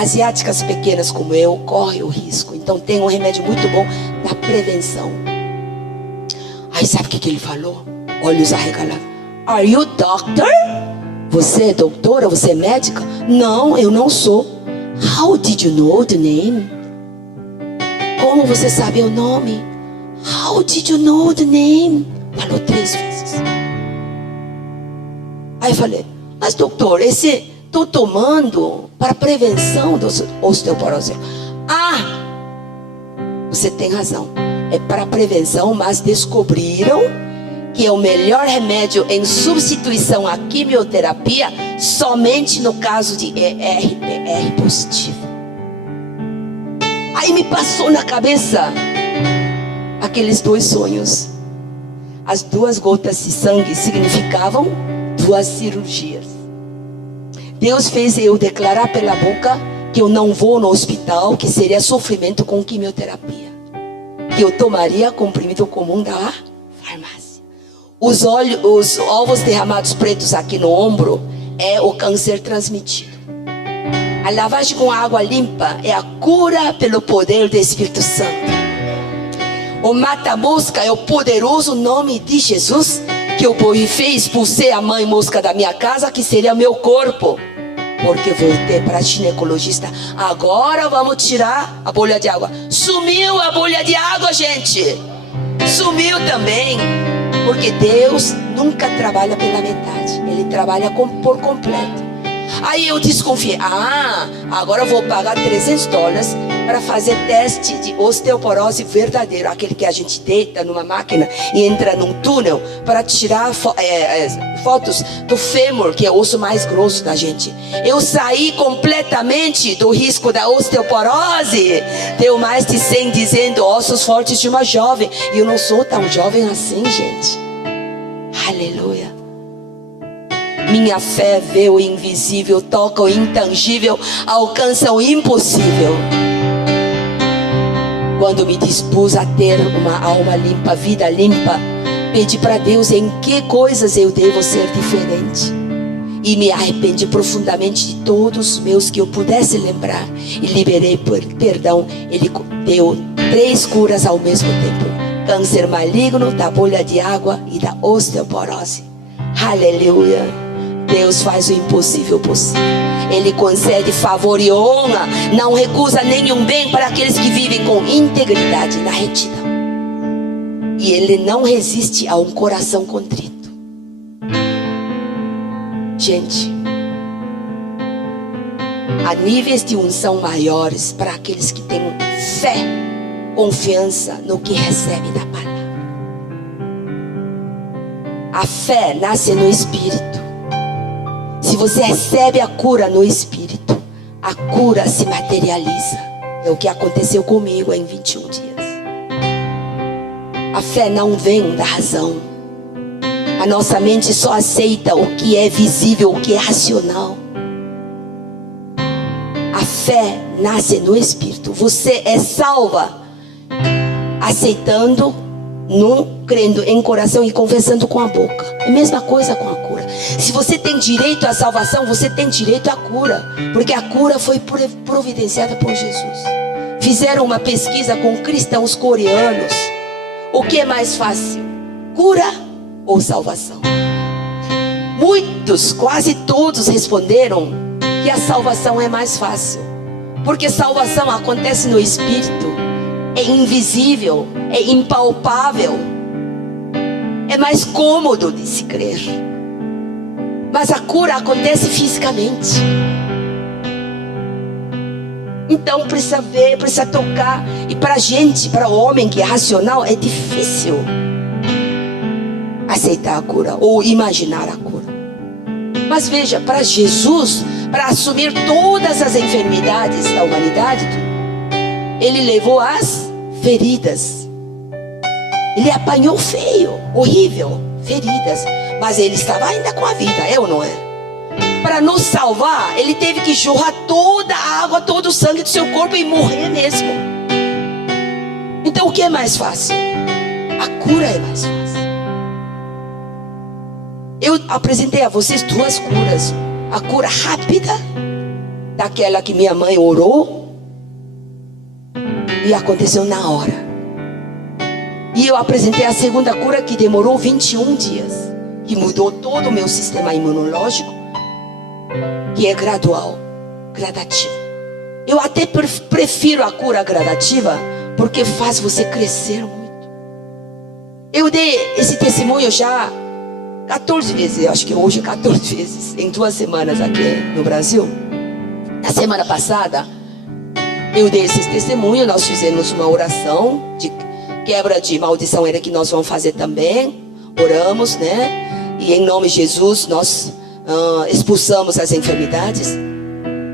Asiáticas pequenas como eu correm o risco. Então tem um remédio muito bom da prevenção. Aí sabe o que ele falou? Olhos arregalados. Are you doctor? Você é doutora? Você é médica? Não, eu não sou. How did you know the name? Como você sabe o nome? How did you know the name? Falou 3 vezes. Aí eu falei, mas doutor, esse estou tomando para prevenção da osteoporose. Você tem razão. É para prevenção, mas descobriram que é o melhor remédio em substituição à quimioterapia somente no caso de ER positivo. Aí me passou na cabeça aqueles 2 sonhos. As 2 gotas de sangue significavam 2 cirurgias. Deus fez eu declarar pela boca que eu não vou no hospital, que seria sofrimento com quimioterapia, que eu tomaria comprimido comum da farmácia. Os ovos derramados pretos aqui no ombro é o câncer transmitido. A lavagem com água limpa é a cura pelo poder do Espírito Santo. O mata-mosca é o poderoso nome de Jesus, que eu borrifei e expulsei a mãe mosca da minha casa, que seria meu corpo. Porque voltei para a ginecologista. Agora vamos tirar a bolha de água. Sumiu a bolha de água, gente. Sumiu também. Porque Deus nunca trabalha pela metade. Ele trabalha por completo. Aí eu desconfiei. Agora eu vou pagar $300 para fazer teste de osteoporose verdadeiro. Aquele que a gente deita numa máquina e entra num túnel para tirar fotos do fêmur, que é o osso mais grosso da gente. Eu saí completamente do risco da osteoporose. Deu mais de 100 dizendo ossos fortes de uma jovem. E eu não sou tão jovem assim, gente. Aleluia. Minha fé vê o invisível, toca o intangível, alcança o impossível. Quando me dispus a ter uma alma limpa, vida limpa, pedi para Deus em que coisas eu devo ser diferente. E me arrependi profundamente de todos os meus que eu pudesse lembrar. E liberei por perdão. Ele deu 3 curas ao mesmo tempo: câncer maligno, da bolha de água e da osteoporose. Aleluia. Deus faz o impossível possível. Ele concede favor e honra. Não recusa nenhum bem para aqueles que vivem com integridade na retidão. E Ele não resiste a um coração contrito. Gente, há níveis de unção maiores para aqueles que têm fé, confiança no que recebem da palavra. A fé nasce no Espírito. Se você recebe a cura no Espírito, a cura se materializa. É o que aconteceu comigo em 21 dias. A fé não vem da razão. A nossa mente só aceita o que é visível, o que é racional. A fé nasce no Espírito. Você é salva aceitando, crendo em coração e confessando com a boca. É a mesma coisa com a cura. Se você tem direito à salvação, você tem direito à cura, porque a cura foi providenciada por Jesus. Fizeram uma pesquisa com cristãos coreanos. O que é mais fácil? Cura ou salvação? Muitos, quase todos responderam que a salvação é mais fácil, porque salvação acontece no Espírito. É invisível, é impalpável, é mais cômodo de se crer. Mas a cura acontece fisicamente. Então precisa ver, precisa tocar. E para a gente, para o homem que é racional, é difícil aceitar a cura ou imaginar a cura. Mas veja, para Jesus, para assumir todas as enfermidades da humanidade, Ele levou as feridas. Ele apanhou feio, horrível, feridas. Mas Ele estava ainda com a vida, é ou não é? Para nos salvar, Ele teve que jorrar toda a água, todo o sangue do seu corpo e morrer mesmo. Então o que é mais fácil? A cura é mais fácil. Eu apresentei a vocês 2 curas. A cura rápida, daquela que minha mãe orou, e aconteceu na hora. E eu apresentei a segunda cura, que demorou 21 dias, que mudou todo o meu sistema imunológico, que é gradual, gradativo. Eu até prefiro a cura gradativa, porque faz você crescer muito. Eu dei esse testemunho já 14 vezes, eu acho que hoje 14 vezes, em 2 semanas aqui no Brasil. Na semana passada, eu dei esse testemunho, nós fizemos uma oração de quebra de maldição, era que nós vamos fazer também. Oramos, né? E em nome de Jesus, nós expulsamos as enfermidades.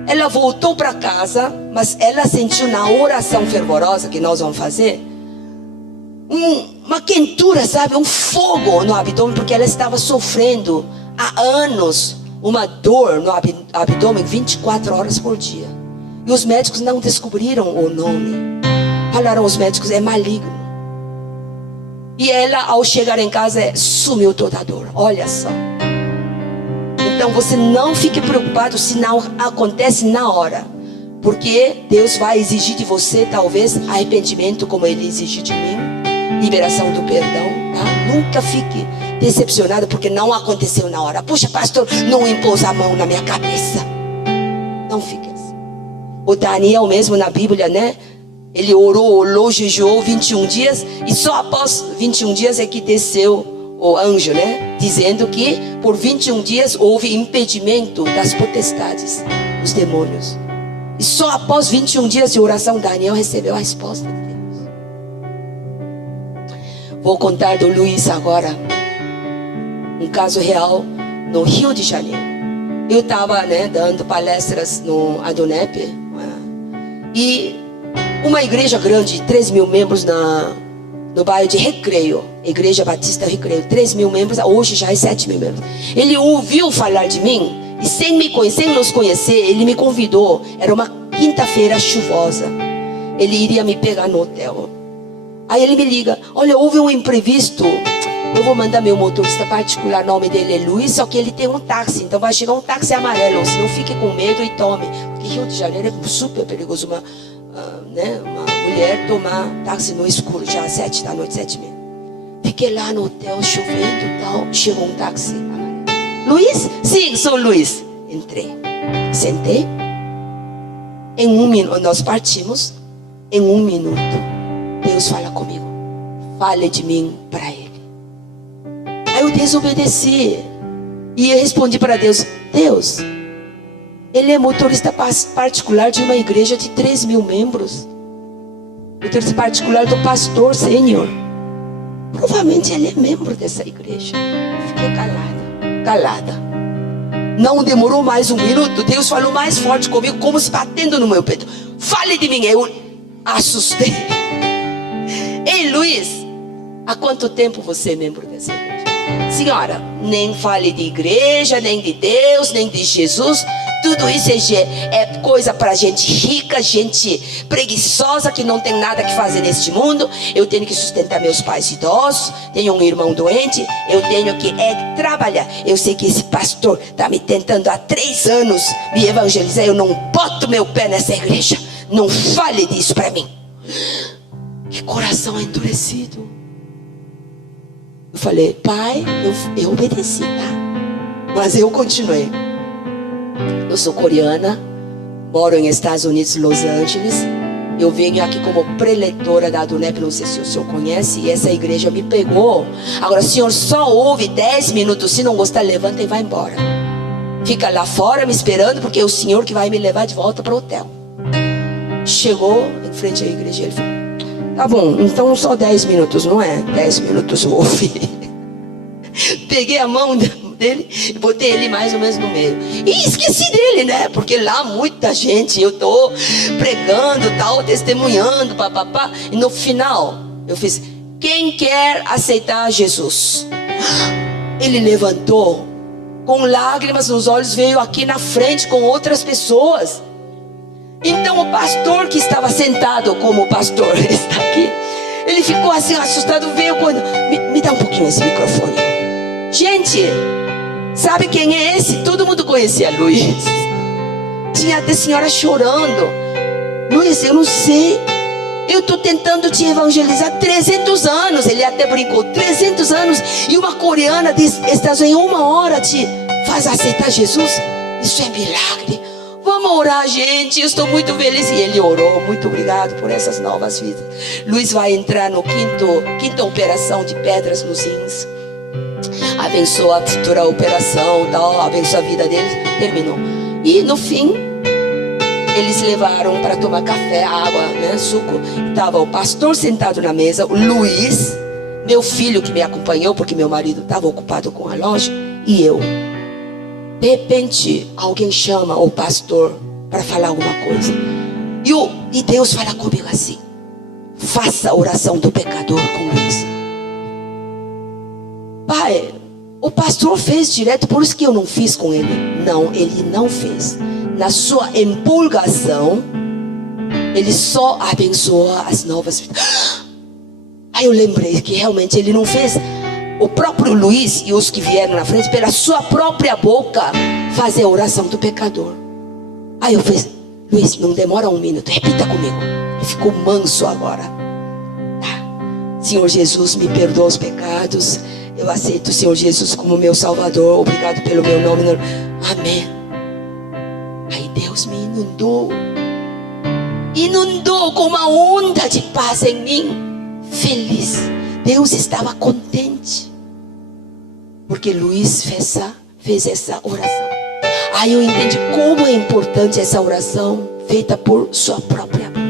Ela voltou para casa, mas ela sentiu na oração fervorosa que nós vamos fazer, uma quentura, sabe? Um fogo no abdômen, porque ela estava sofrendo há anos uma dor no abdômen 24 horas por dia. E os médicos não descobriram o nome. Falaram os médicos, é maligno. E ela, ao chegar em casa, sumiu toda a dor. Olha só. Então você não fique preocupado se não acontece na hora, porque Deus vai exigir de você talvez arrependimento, como Ele exigiu de mim, liberação do perdão, tá? Nunca fique decepcionado porque não aconteceu na hora. Puxa, pastor, não impôs a mão na minha cabeça. Não fique assim. O Daniel mesmo na Bíblia, né? Ele orou, jejuou 21 dias, e só após 21 dias é que desceu o anjo, né? Dizendo que por 21 dias houve impedimento das potestades, dos demônios. E só após 21 dias de oração, Daniel recebeu a resposta de Deus. Vou contar do Luiz agora. Um caso real no Rio de Janeiro. Eu estava, né, dando palestras no Adonep, e uma igreja grande, 3.000 membros no bairro de Recreio, Igreja Batista Recreio, 3.000 membros, hoje já é 7.000 membros. Ele ouviu falar de mim, e sem nos conhecer, ele me convidou. Era uma quinta-feira chuvosa, ele iria me pegar no hotel. Aí ele me liga, olha, houve um imprevisto, eu vou mandar meu motorista particular, o nome dele é Luiz, só que ele tem um táxi, então vai chegar um táxi amarelo, se não fique com medo e tome, porque Rio de Janeiro é super perigoso, uma mulher tomar táxi no escuro, já às 7 da noite, 7h30. Fiquei lá no hotel, chovendo e tal, chegou um táxi amarelo. Luiz? Sim, sou Luiz. Entrei, sentei, em 1 minuto, nós partimos, em 1 minuto, Deus fala comigo, fale de mim para Ele. Aí eu desobedeci, e eu respondi para Deus, Deus, Ele é motorista particular de uma igreja de 3.000 membros, motorista particular do pastor sênior, provavelmente ele é membro dessa igreja. Fiquei calada. Não demorou mais 1 minuto, Deus falou mais forte comigo, como se batendo no meu peito, fale de mim. Eu assustei. Ei, Luiz, há quanto tempo você é membro dessa igreja? Senhora, nem fale de igreja, nem de Deus, nem de Jesus. Tudo isso é coisa para gente rica, gente preguiçosa, que não tem nada que fazer neste mundo. Eu tenho que sustentar meus pais idosos, tenho um irmão doente, eu tenho que trabalhar. Eu sei que esse pastor está me tentando há 3 anos me evangelizar. Eu não boto meu pé nessa igreja. Não fale disso para mim. Que coração endurecido. Eu falei, pai, eu obedeci, tá? Mas eu continuei. Eu sou coreana, moro em Estados Unidos, Los Angeles. Eu venho aqui como preletora da Adonep, não sei se o senhor conhece, e essa igreja me pegou. Agora, o senhor só ouve 10 minutos, se não gostar, levanta e vai embora. Fica lá fora me esperando, porque é o senhor que vai me levar de volta para o hotel. Chegou em frente à igreja, ele falou, tá bom, então só 10 minutos, não é? 10 minutos eu ouvi. Peguei a mão dele e botei ele mais ou menos no meio. E esqueci dele, né? Porque lá muita gente, eu tô pregando, tal, testemunhando, papapá. E no final, eu fiz, quem quer aceitar Jesus? Ele levantou, com lágrimas nos olhos, veio aqui na frente com outras pessoas. Então o pastor que estava sentado, como o pastor está aqui, ele ficou assim assustado, veio quando... Me dá um pouquinho esse microfone. Gente, Sabe quem é esse? Todo mundo conhecia Luiz. Tinha até senhora chorando. Luiz, eu não sei. Eu estou tentando te evangelizar 300 anos. Ele até brincou, 300 anos. E uma coreana diz, estás em 1 hora te faz aceitar Jesus. Isso é milagre. Vamos orar, gente. Eu estou muito feliz. E ele orou. Muito obrigado por essas novas vidas. Luiz vai entrar no quinta operação de pedras nos rins. Abençoa a futura operação, abençoa a vida deles. Terminou. E no fim, eles levaram para tomar café, água, né, suco. Estava o pastor sentado na mesa, o Luiz, meu filho que me acompanhou, porque meu marido estava ocupado com a loja, e eu. De repente, alguém chama o pastor para falar alguma coisa. E Deus fala comigo assim: faça a oração do pecador com Luiz. Pai, o pastor fez direto, por isso que eu não fiz com ele. Não, ele não fez. Na sua empolgação, ele só abençoa as novas vidas. Aí eu lembrei que realmente ele não fez. O próprio Luiz e os que vieram na frente, pela sua própria boca, fazer a oração do pecador. Aí eu fiz: Luiz, não demora 1 minuto, repita comigo. Ele ficou manso agora. Tá. Senhor Jesus, me perdoa os pecados. Eu aceito o Senhor Jesus como meu Salvador. Obrigado pelo meu nome. Amém. Aí Deus me inundou com uma onda de paz em mim. Feliz. Deus estava contente, porque Luiz fez essa oração. Aí eu entendi como é importante essa oração feita por sua própria boca.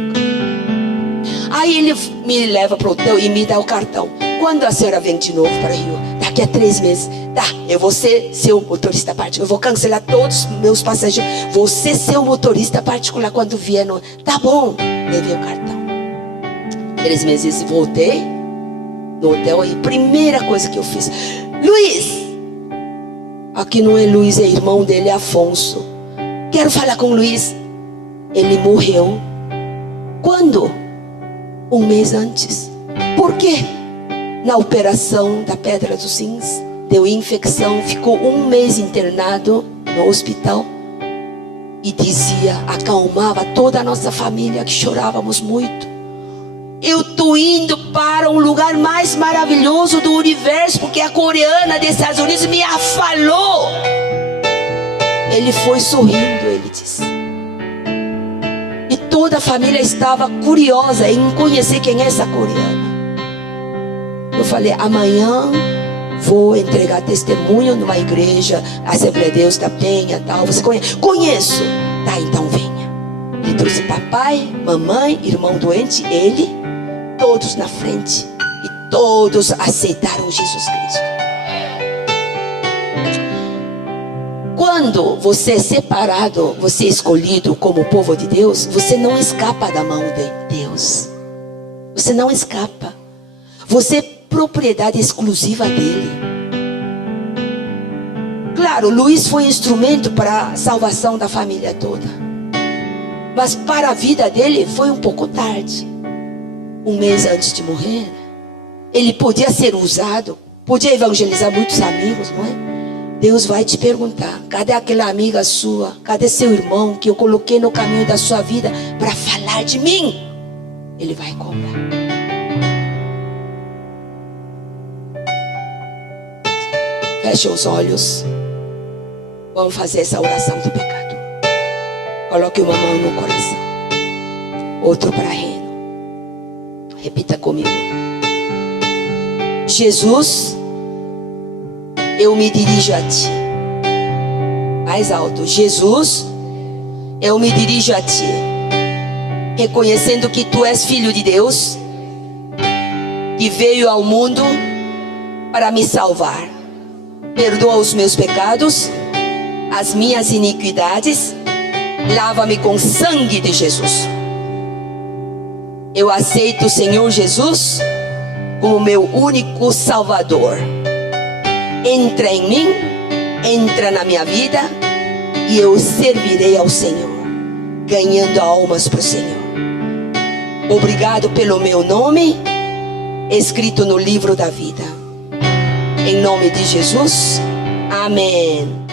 Aí ele me leva para o hotel e me dá o cartão. Quando a senhora vem de novo para Rio? Daqui a 3 meses. Tá, eu vou ser seu motorista particular. Eu vou cancelar todos os meus passageiros. Vou ser seu motorista particular quando vier no... Tá bom. Levei o cartão. 3 meses voltei no hotel. Aí primeira coisa que eu fiz: Luiz. Aqui não é Luiz, é irmão dele, Afonso. Quero falar com o Luiz. Ele morreu. Quando? 1 mês antes. Por quê? Na operação da pedra dos rins, deu infecção, ficou 1 mês internado no hospital. E dizia, acalmava toda a nossa família, que chorávamos muito: eu estou indo para um lugar mais maravilhoso do universo, porque a coreana dos Estados Unidos me falou. Ele foi sorrindo, ele disse. E toda a família estava curiosa em conhecer quem é essa coreana. Eu falei: amanhã vou entregar testemunho numa igreja, Assembleia de Deus da Penha, tal. Você conhece? Conheço. Tá, então venha. Ele trouxe papai, mamãe, irmão doente, ele, todos na frente. E todos aceitaram Jesus Cristo. Quando você é separado, você é escolhido como povo de Deus, você não escapa da mão de Deus. Você não escapa. Você é propriedade exclusiva dele. Claro, Luiz foi instrumento para a salvação da família toda, mas para a vida dele foi um pouco tarde. 1 mês antes de morrer, ele podia ser usado, podia evangelizar muitos amigos, não é? Deus vai te perguntar: cadê aquela amiga sua? Cadê seu irmão que eu coloquei no caminho da sua vida para falar de mim? Ele vai cobrar. Feche os olhos. Vamos fazer essa oração do pecado. Coloque uma mão no coração, outro para reino. Repita comigo: Jesus, eu me dirijo a ti. Mais alto: Jesus, eu me dirijo a ti, reconhecendo que tu és filho de Deus, que veio ao mundo para me salvar. Perdoa os meus pecados, as minhas iniquidades, lava-me com o sangue de Jesus. Eu aceito o Senhor Jesus como meu único Salvador. Entra em mim, entra na minha vida, e eu servirei ao Senhor, ganhando almas para o Senhor. Obrigado pelo meu nome escrito no livro da vida. Em nome de Jesus, Amém.